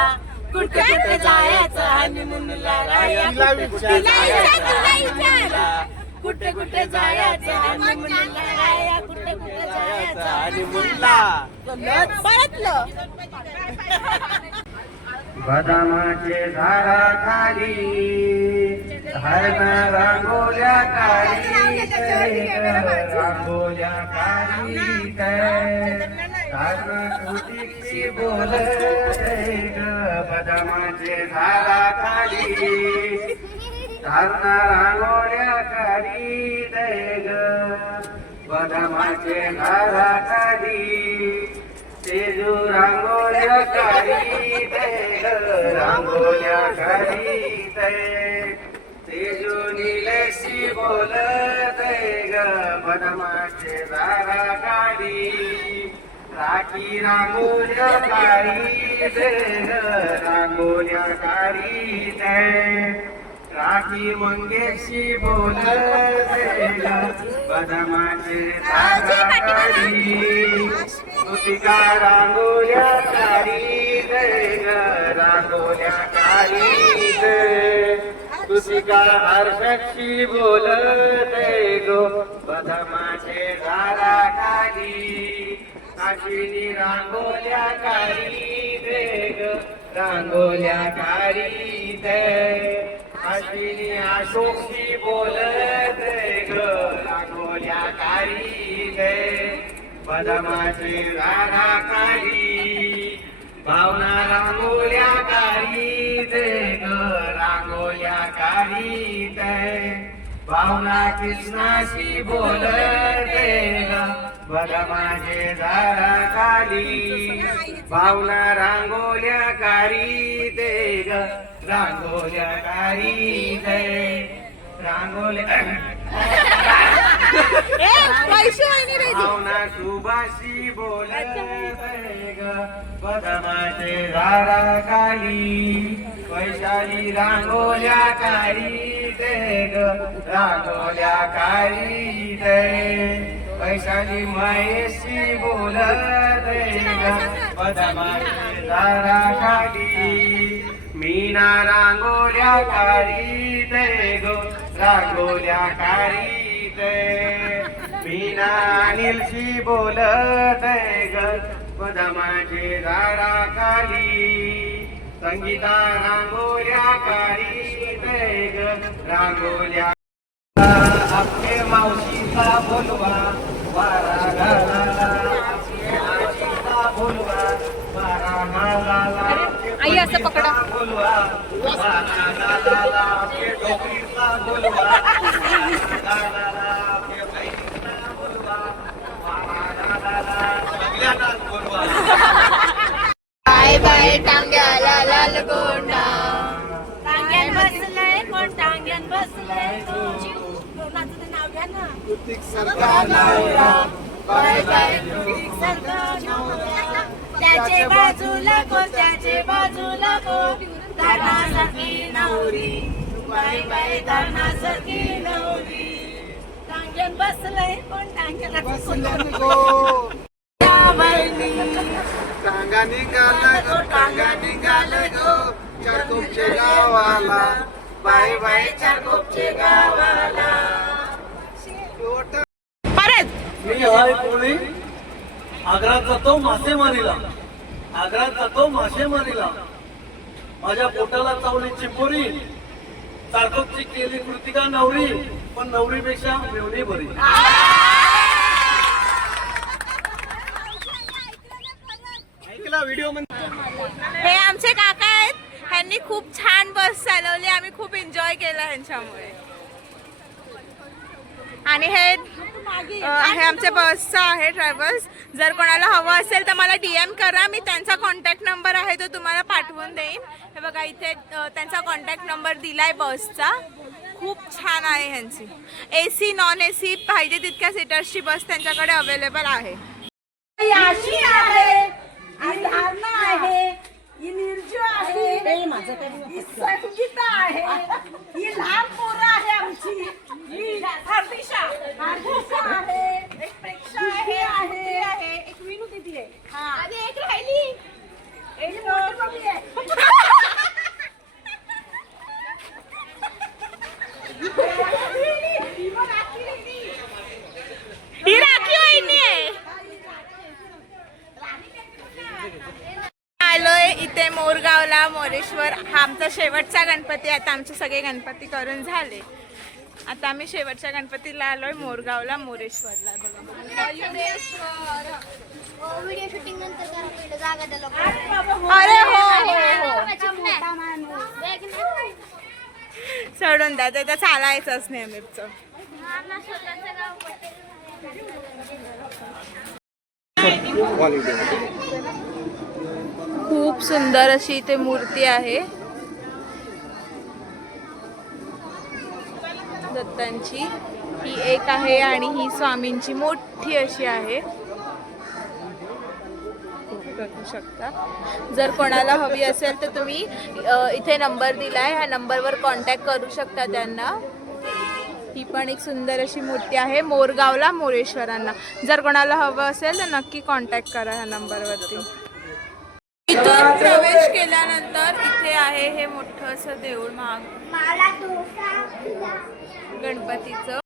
कुठे कुठे जायचं हनीमूनला तिला विचार. कुठे कुठे जायचं हनीमूनला कुठे कुठे जायचं आणि मुल्ला परतलं बदामाचे झाडाखाली हरणा रांगोल्या काढीत रांगोल्या काढीत हरण तुझी बोलत ग बदामाचे झाडाखाली हरणा रांगोल्या काढीत ग बदामाचे झाडाखाली तेजू रांगोल्या काढीत रांगोल्या काढीत तेजू निलेशी बोलत ग बदमाचे झाडा काढी राखी रांगोल्या काढीत रांगोल्या काढीत राखी मंगेशी बोलत ग बदमाचे झाडा काढी तुतिका रांगोल्या काढीत रांगोल्या काढीत तुतिका हर्षक्षी बोलत गो बदमाचे झाडा खाली काशीनी रांगोल्या काढीत ग रांगोल्या काढीत काशीनी अशोकशी बोलत ग रांगोल्या काढीत बदमाचे झाडा काढी भावना रांगोल्या काढीत ग रांगोल्या काढीत भावना कृष्णाशी बोलत ग बदमाचे झाडा खाली भावना रांगोल्या काढीत ग रांगोल्या काढीत रांगोल्या भावना सुभाषी बोलत ग बदमाचे झाडा खाली वैशाली रांगोल्या काढीत ग रांगोल्या काढीत वैशाली महेशी बोलत ग बदमाचे झाडा खाली मीना रांगोल्या काढीत ग रांगोल्या काढीत मीना अनिलशी बोलत ग बदमाचे झाडा खाली संगीता रांगोल्या काढीत ग रांगोल्या आपले मावशीचा बोलवा वारा घालाला आपले मावशीचा बोलवा वारा घालाला आई असं पकडा बोलवा वारा घालाला आपले डोकरीचा बोलवा आपल्या बहिणीचा बोलवा वारा घालाला सगळ्यांनाच बोलवा कृतिक सारखा नवरा बाय बाय कृतिक त्याचे बाजूला कोण त्याचे बाजूला कोण धरणासारखी नवरी बाय बाय धरणासारखी नवरी टांग्यान बसलंय कोण टांग्याला बसल्याने गो टांगा निघालं गो चारकोपचे गावाला बाय बाय चारकोपचे गावाला. मी हाय कोणी आग्र्यात जातो मासेमारीला, आग्र्यात जातो मासेमारीला. माझ्या पोटाला चावली चिंबोरी, चारकोपची केली कृतिका नवरी, पण नवरीपेक्षा मेवणी बरी. ऐकला व्हिडिओ हे आमचे काका आहेत, ह्यांनी खूप छान बस चालवली, आम्ही खूप एन्जॉय केलं ह्यांच्यामुळे. आणि हे आमच्या बसचा आहे ट्रॅव्हल्स. जर कोणाला हवं असेल तर मला DM करा, मी त्यांचा कॉन्टॅक्ट नंबर आहे तो तुम्हाला पाठवून देईन. हे बघा इथे त्यांचा कॉन्टॅक्ट नंबर दिलाय बसचा. खूप छान आहे ह्यांची. AC नॉन AC पाहिजे तितक्या सीटर्सची बस त्यांच्याकडे अवेलेबल आहे. अशी आहे, ही धारणा आहे, ही निर्जू आहे, ही संगीता आहे, ही लहान पोरं आहे आमची, ही हर्दिशा आहे, एक प्रेक्षा आहे, एक विनू दीदी आहे, आणि एक राहिली, एक मोठी मम्मी आहे. ही राखी वहिनी आहे. आलोय इथे मोरगावला मोरेश्वर. हा आमचा शेवटचा गणपती. आता आमचे सगळे गणपती करून झाले. आता आम्ही शेवटच्या गणपतीला आलोय मोरगावला मोरेश्वरला. व्हिडिओ शूटिंग नंतर करा पहिलं जागा द्या अरे हो सोडून द्या, ते तर चालायचंच नेहमीच. खूप सुंदर अशी इथे मूर्ती आहे दत्तांची. ही एक आहे आणि ही स्वामींची मोठी अशी आहे, बघू शकता. जर कोणाला हवी असेल तर तुम्ही इथे नंबर दिलाय, ह्या नंबरवर कॉन्टॅक्ट करू शकता त्यांना. ही पण एक सुंदर अशी मूर्ती आहे मोरगावला मोरेश्वरांना. जर कोणाला हवं असेल तर नक्की कॉन्टॅक्ट करा ह्या नंबरवरती. इथून प्रवेश केल्यानंतर इथे आहे हे मोठं असं देऊळ गणपतीचं.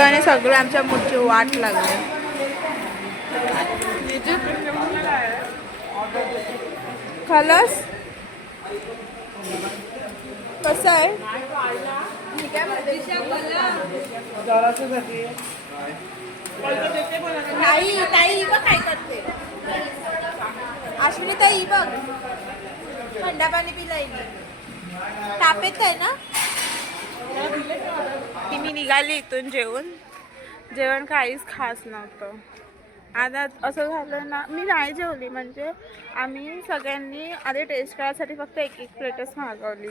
आणि सगळं आमच्या मूर्ती वाट लागली. खलास कसं आहे? ताई ताई बघ काय करते. अश्विनी ताई बघ थंडा पाणी पिलाय, ताप येत आहे ना. मी निघाली इथून जेवण काहीच खास नव्हतं. आता असं झालं ना, मी नाही जेवली. म्हणजे आम्ही सगळ्यांनी आधी टेस्ट करायसाठी फक्त एक प्लेटच मागवली,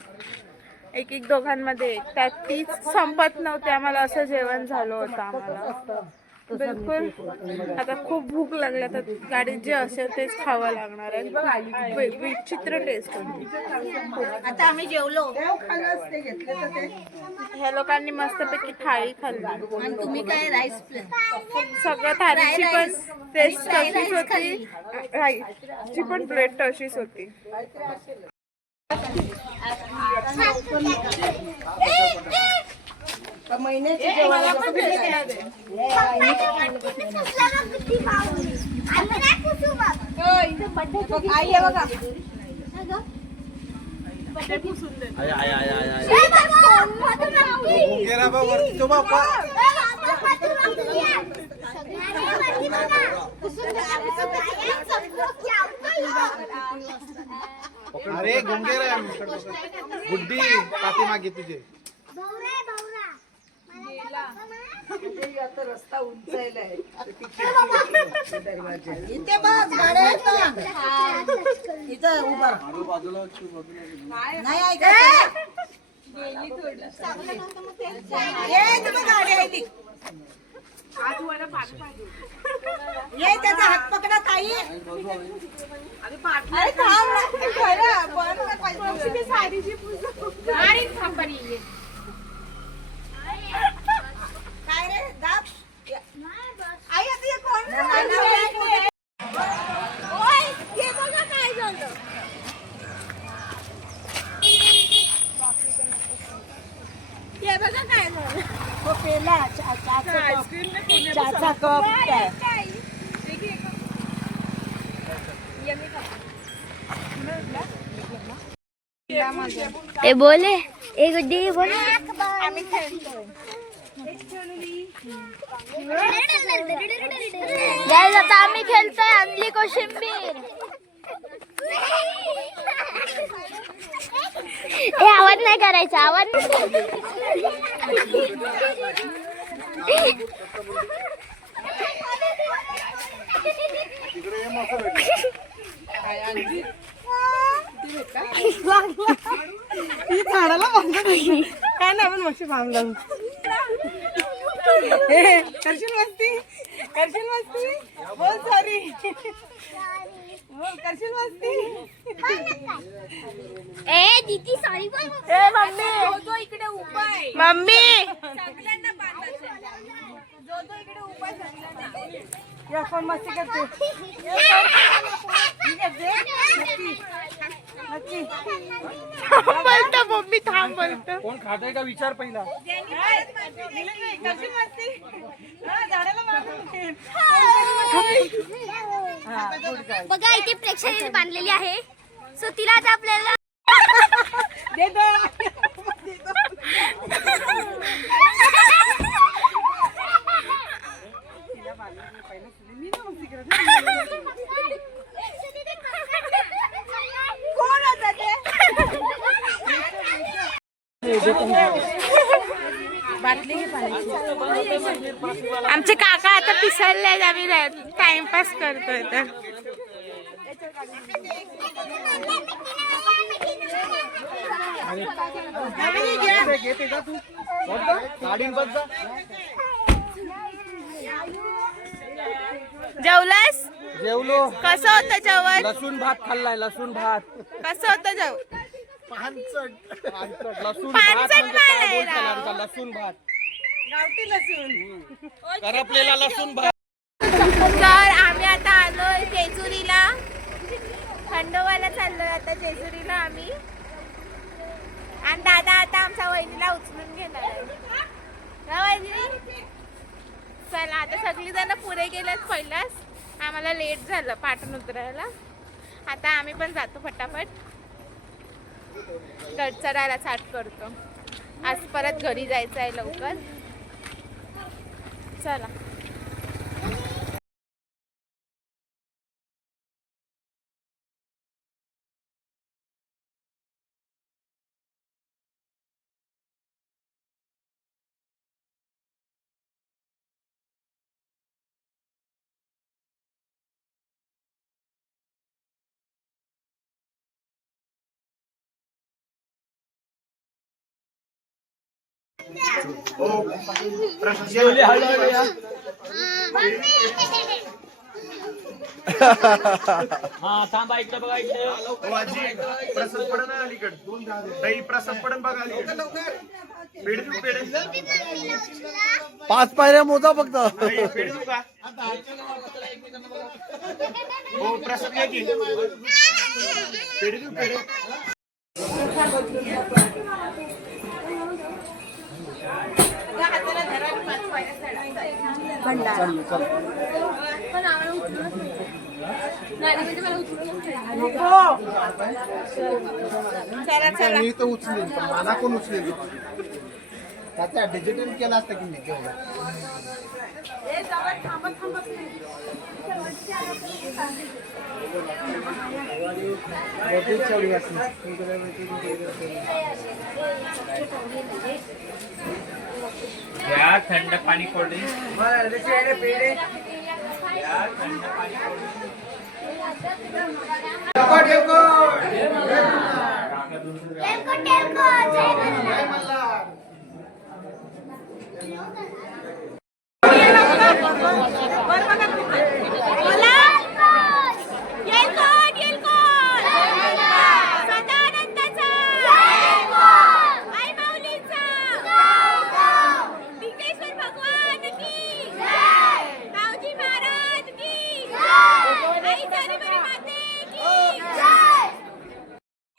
एक दोघांमध्ये एक. त्यात तीच संपत नव्हती आम्हाला, असं जेवण झालं होतं आम्हाला बिलकुल. आता खूप भूक लागली. आता गाडीत जे असेल तेच खावं लागणार आहे. विचित्र टेस्ट होती. आता आम्ही जेवलो. ह्या लोकांनी मस्तपैकी थाळी खाल्ली. आणि तुम्ही काय राईस सगळं थाळीची पण टेस्ट तशीच होती, राईसची पण प्लेट तशीच होती. महिन्याची जेवण आई आहे बघा. गेला बा वरती तो बापा. अरे गुंगे रे गुड्डी पाठीमागे तुझे आता रस्ता उंचायलाय इथे बस गाड्या आहेत ना. इथं उभा नाही ऐकायचं. ये तिथं गाडी आहे ती. ये त्याचा हात पकडा ताई. अरे थांब ना, ते खरं, पण काय पाहिजे? ती साडीची काय रे दाब. आई आता हे कोण ओय, हे बघा काय झालं. हे बघा काय झालं. तो पेला चहाचा कप काय. ए बोले एक गुड्डी बोल. आम्ही खेळतोय. गाइस आता आम्ही खेळतोय अंजली कोशिंबीर. ए आवाज नाही करायचा, आवाज झाडाला काय नाही पण मशी बांधला. करशील मस्ती, करशील मस्ती, बोल सॉरी, बोल करशील मस्ती. ए दीदी सॉरी बोल. ए मम्मी, जो इकडे उभा आहे, मम्मी सगळ्यांना बांधायचं. जो इकडे उभा आहे सगळ्यांना. या कोण मस्ती करते? बोलतो मम्मी, थांब बोलतो. कोण खाताय का विचार पहिला. करशील मस्ती? झाडाला बांधून. बघा इथे प्रेक्षकांनी बांधलेली आहे. सो तिला आता आपल्याला कोण होतं ते? आमचे काका आता पिसळले, आम्ही टाइमपास करतोय तर. घेते का तू गाडीन बस जा. जेवलास? जेवलो. कसं होतं जेवण? लसूण भात खाल्लाय, लसूण भात. कसं होतं जेवण? पानचट लसूण पानचट भात म्हणजे काय नाही बोलता राव. आमचा लसूण भात. गावठी लसूण. करपलेला लसूण भात. तर आम्ही आता आलोय जेजुरीला. खंडोबाला चाललोय आता जेजुरीला आम्ही. आणि दादा आता आमच्या वहिनीला उचलून घेणार आहे. ना वहिनी? चला आता सगळी जण पुढे गेल्यात पहिलाच. आम्हाला लेट झालं पाटण उतरायला. आता आम्ही पण जातो फटाफट. गड चढायला चाट करतो. आज परत घरी जायचं आहे लवकर. चला. जेवले हळूहळू या. हा थांबा, इकडे बघा, इकडे. प्रसाद पडन अलीकड. दही प्रसाद पडन बघा अलीकड. पेढे देऊ, पेढे 5 पायऱ्या मोजा फक्त. पेढे देऊ का? हो प्रसाद घ्या की. पेढे देऊ, पेढे. मी तर उचलेन, पण मला कोण उचलेल? त्याचा डिजिटल केला असता की मी केवढं. या थंड पाणी कोल्ड्रिंक या थंड पाणी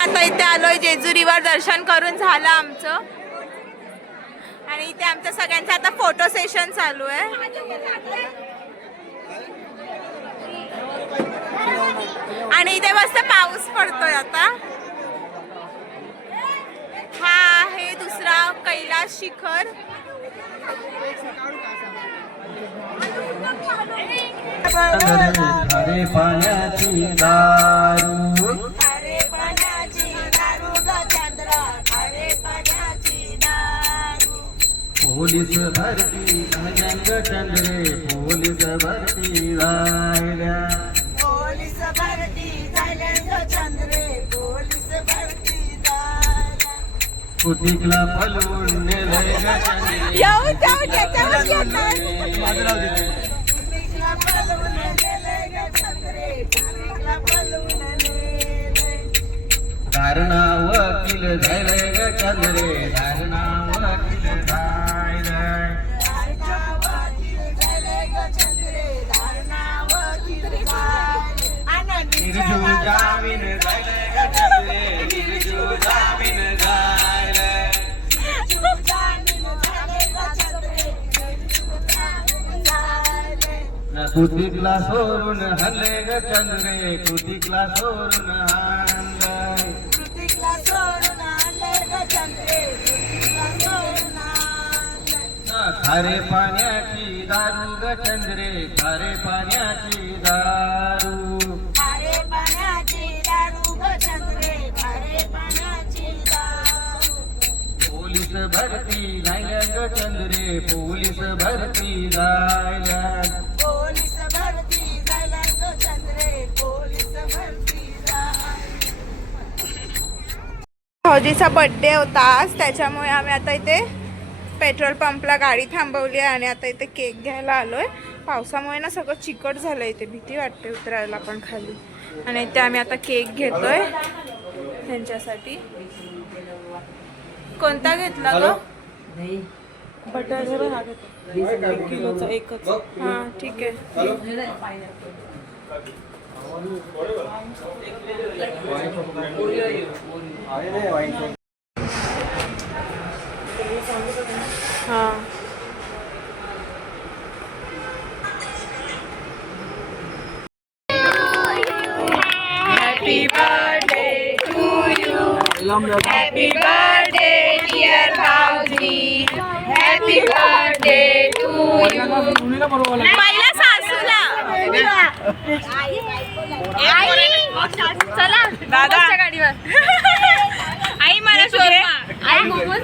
आता इथे आलोय जेजुरीवर. दर्शन करून झालं आमचं आणि इथे आमच्या सगळ्यांचं आता फोटो सेशन चालू आहे. आणि इथे मस्त पाऊस पडतोय आता. हा आहे दुसरा कैलास शिखर. खारे पाण्याची दारू पोलीस भरती रंग चंद्रे पोलीस भरती राहिल्या कुतिकला पलवून नेलंय ग चंद्रे. धारणा वकील झालंय ग चंद्रे धारणा वकील झालंय. निर्जू जामीन झालंय ग चंद्रे निर्जू जामीन झालंय. कुतिकला सोडून हल्ले ग चंद्रे कुतिकला सोडून हल्ले. खारे पाण्याची दारू ग चंद्रे खारे पाण्याची दारू. पोलीस भरती झाल्या ग चंद्रे पोलीस भरती झाल्या. भाऊजीचा बर्थडे होता आज, त्याच्यामुळे आम्ही आता इथे पेट्रोल पंपला गाडी थांबवली आहे आणि आता इथे केक घ्यायला आलोय. पावसामुळे ना सगळं चिकट झालं इथे, भीती वाटते उतरायला पण खाली. आणि इथे आम्ही आता केक घेतोय त्यांच्यासाठी. कोणता घेतला ग? बटर किलोचा एकच. हां ठीक आहे. हां happy birthday to you. Happy birthday dear भाऊजी. Happy birthday to you. पहिला सासूला. चला दादा गाडीवर. आई मला शोरमा. आई मोमोज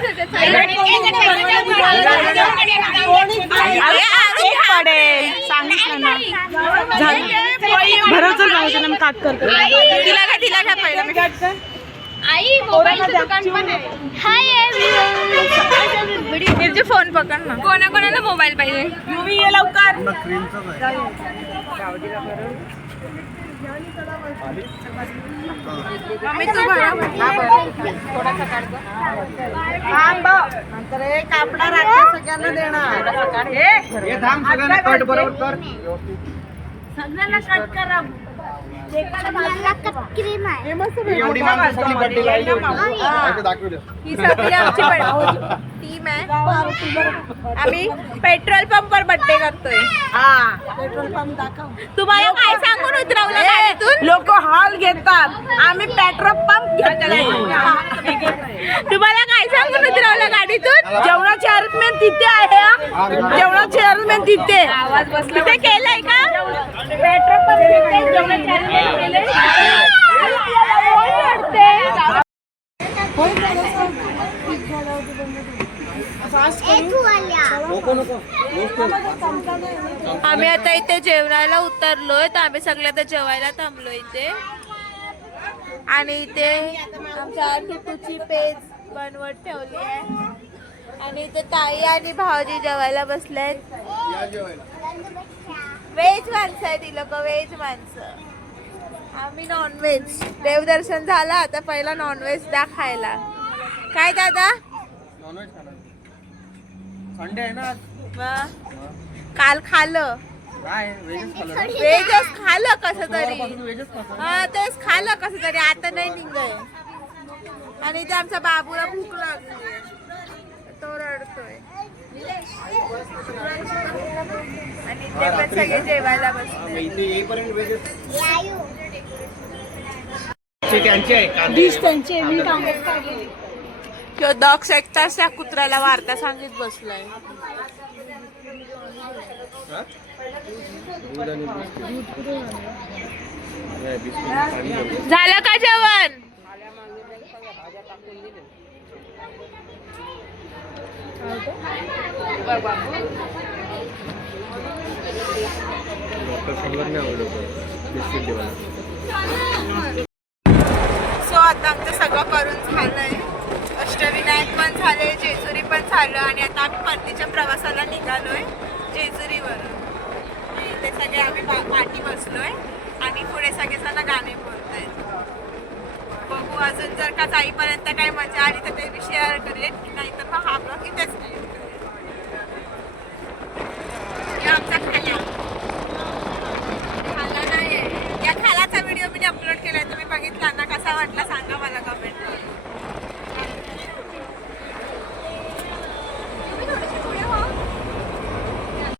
तिला काय पहिलं मी आई मोबाईलचं दुकान पण आहे. हाय फोन पकड ना. कोणाकोणाला मोबाईल पाहिजे? मूवी ये लवकर. मम्मी तू थोडासा काढतो. नंतर एक कापडा रात्री सगळ्यांना देणार. सगळ्यांना कट बरोबर कर. सगळ्यांना कट करा. एवढी माणसं सगळी बर्थडे लावली होती. दाखवलं. ही सगळी आमची टीम आहे. आम्ही पेट्रोल पंपवर बर्थडे करतोय. पेट्रोल पंप दाखव. तुम्हाला काय सांगून उतरवलं गाडीतून? लोक हॉल घेतात, आम्ही पेट्रोल पंप घेतले. तुम्हाला काय सांगून सांगून उतरवलं गाडीतून. जेवणाचे अरेंजमेंट तिथे आहे हा. जेवणाचे अरेंजमेंट तिथे आवाज बसला ते केलंय का? आम्ही आता इथे जेवणाला उतरलोय तर आम्ही सगळे आता जेवायला थांबलो इथे. आणि इथे आमच्या टुटूची पेज बनवत ठेवली आहे. आणि इथे ताई आणि भाऊजी जेवायला बसलेत. व्हेज माणसं आहे ती लोक, व्हेज माणसं. आम्ही नॉनव्हेज. देवदर्शन झालं आता पहिला नॉनव्हेज खायला. काय दादा? संडे आहे ना मग काल खाल्लं काय व्हेजच व्हेजच खाल्लं कसं तरी. हा तेच खाल्लं कसं तरी. आता नाही निघय. आणि इथे आमच्या बाबूला भूक लागली, तो रडतोय. आणि इथे पण सगळे जेवायला बसले. डिश त्यांची मी कांग्रेस काढली. किंवा दक्ष एक तास त्या कुत्र्याला वार्ता सांगित बसलाय. झालं का जेवण? सो आता आमचं सगळं करून झालंय. अष्टविनायक पण झाले, जेजुरी पण झालं. आणि आता आम्ही परतीच्या प्रवासाला निघालोय जेजुरीवर. ते सगळे आम्ही पाठी बसलोय आणि पुढे सगळेजण गाणे बोलतायत. बघू अजून जर का जाईपर्यंत काही मजा आली तर ते शेअर करेन, नाही तर मग हा ब्लॉग इथेच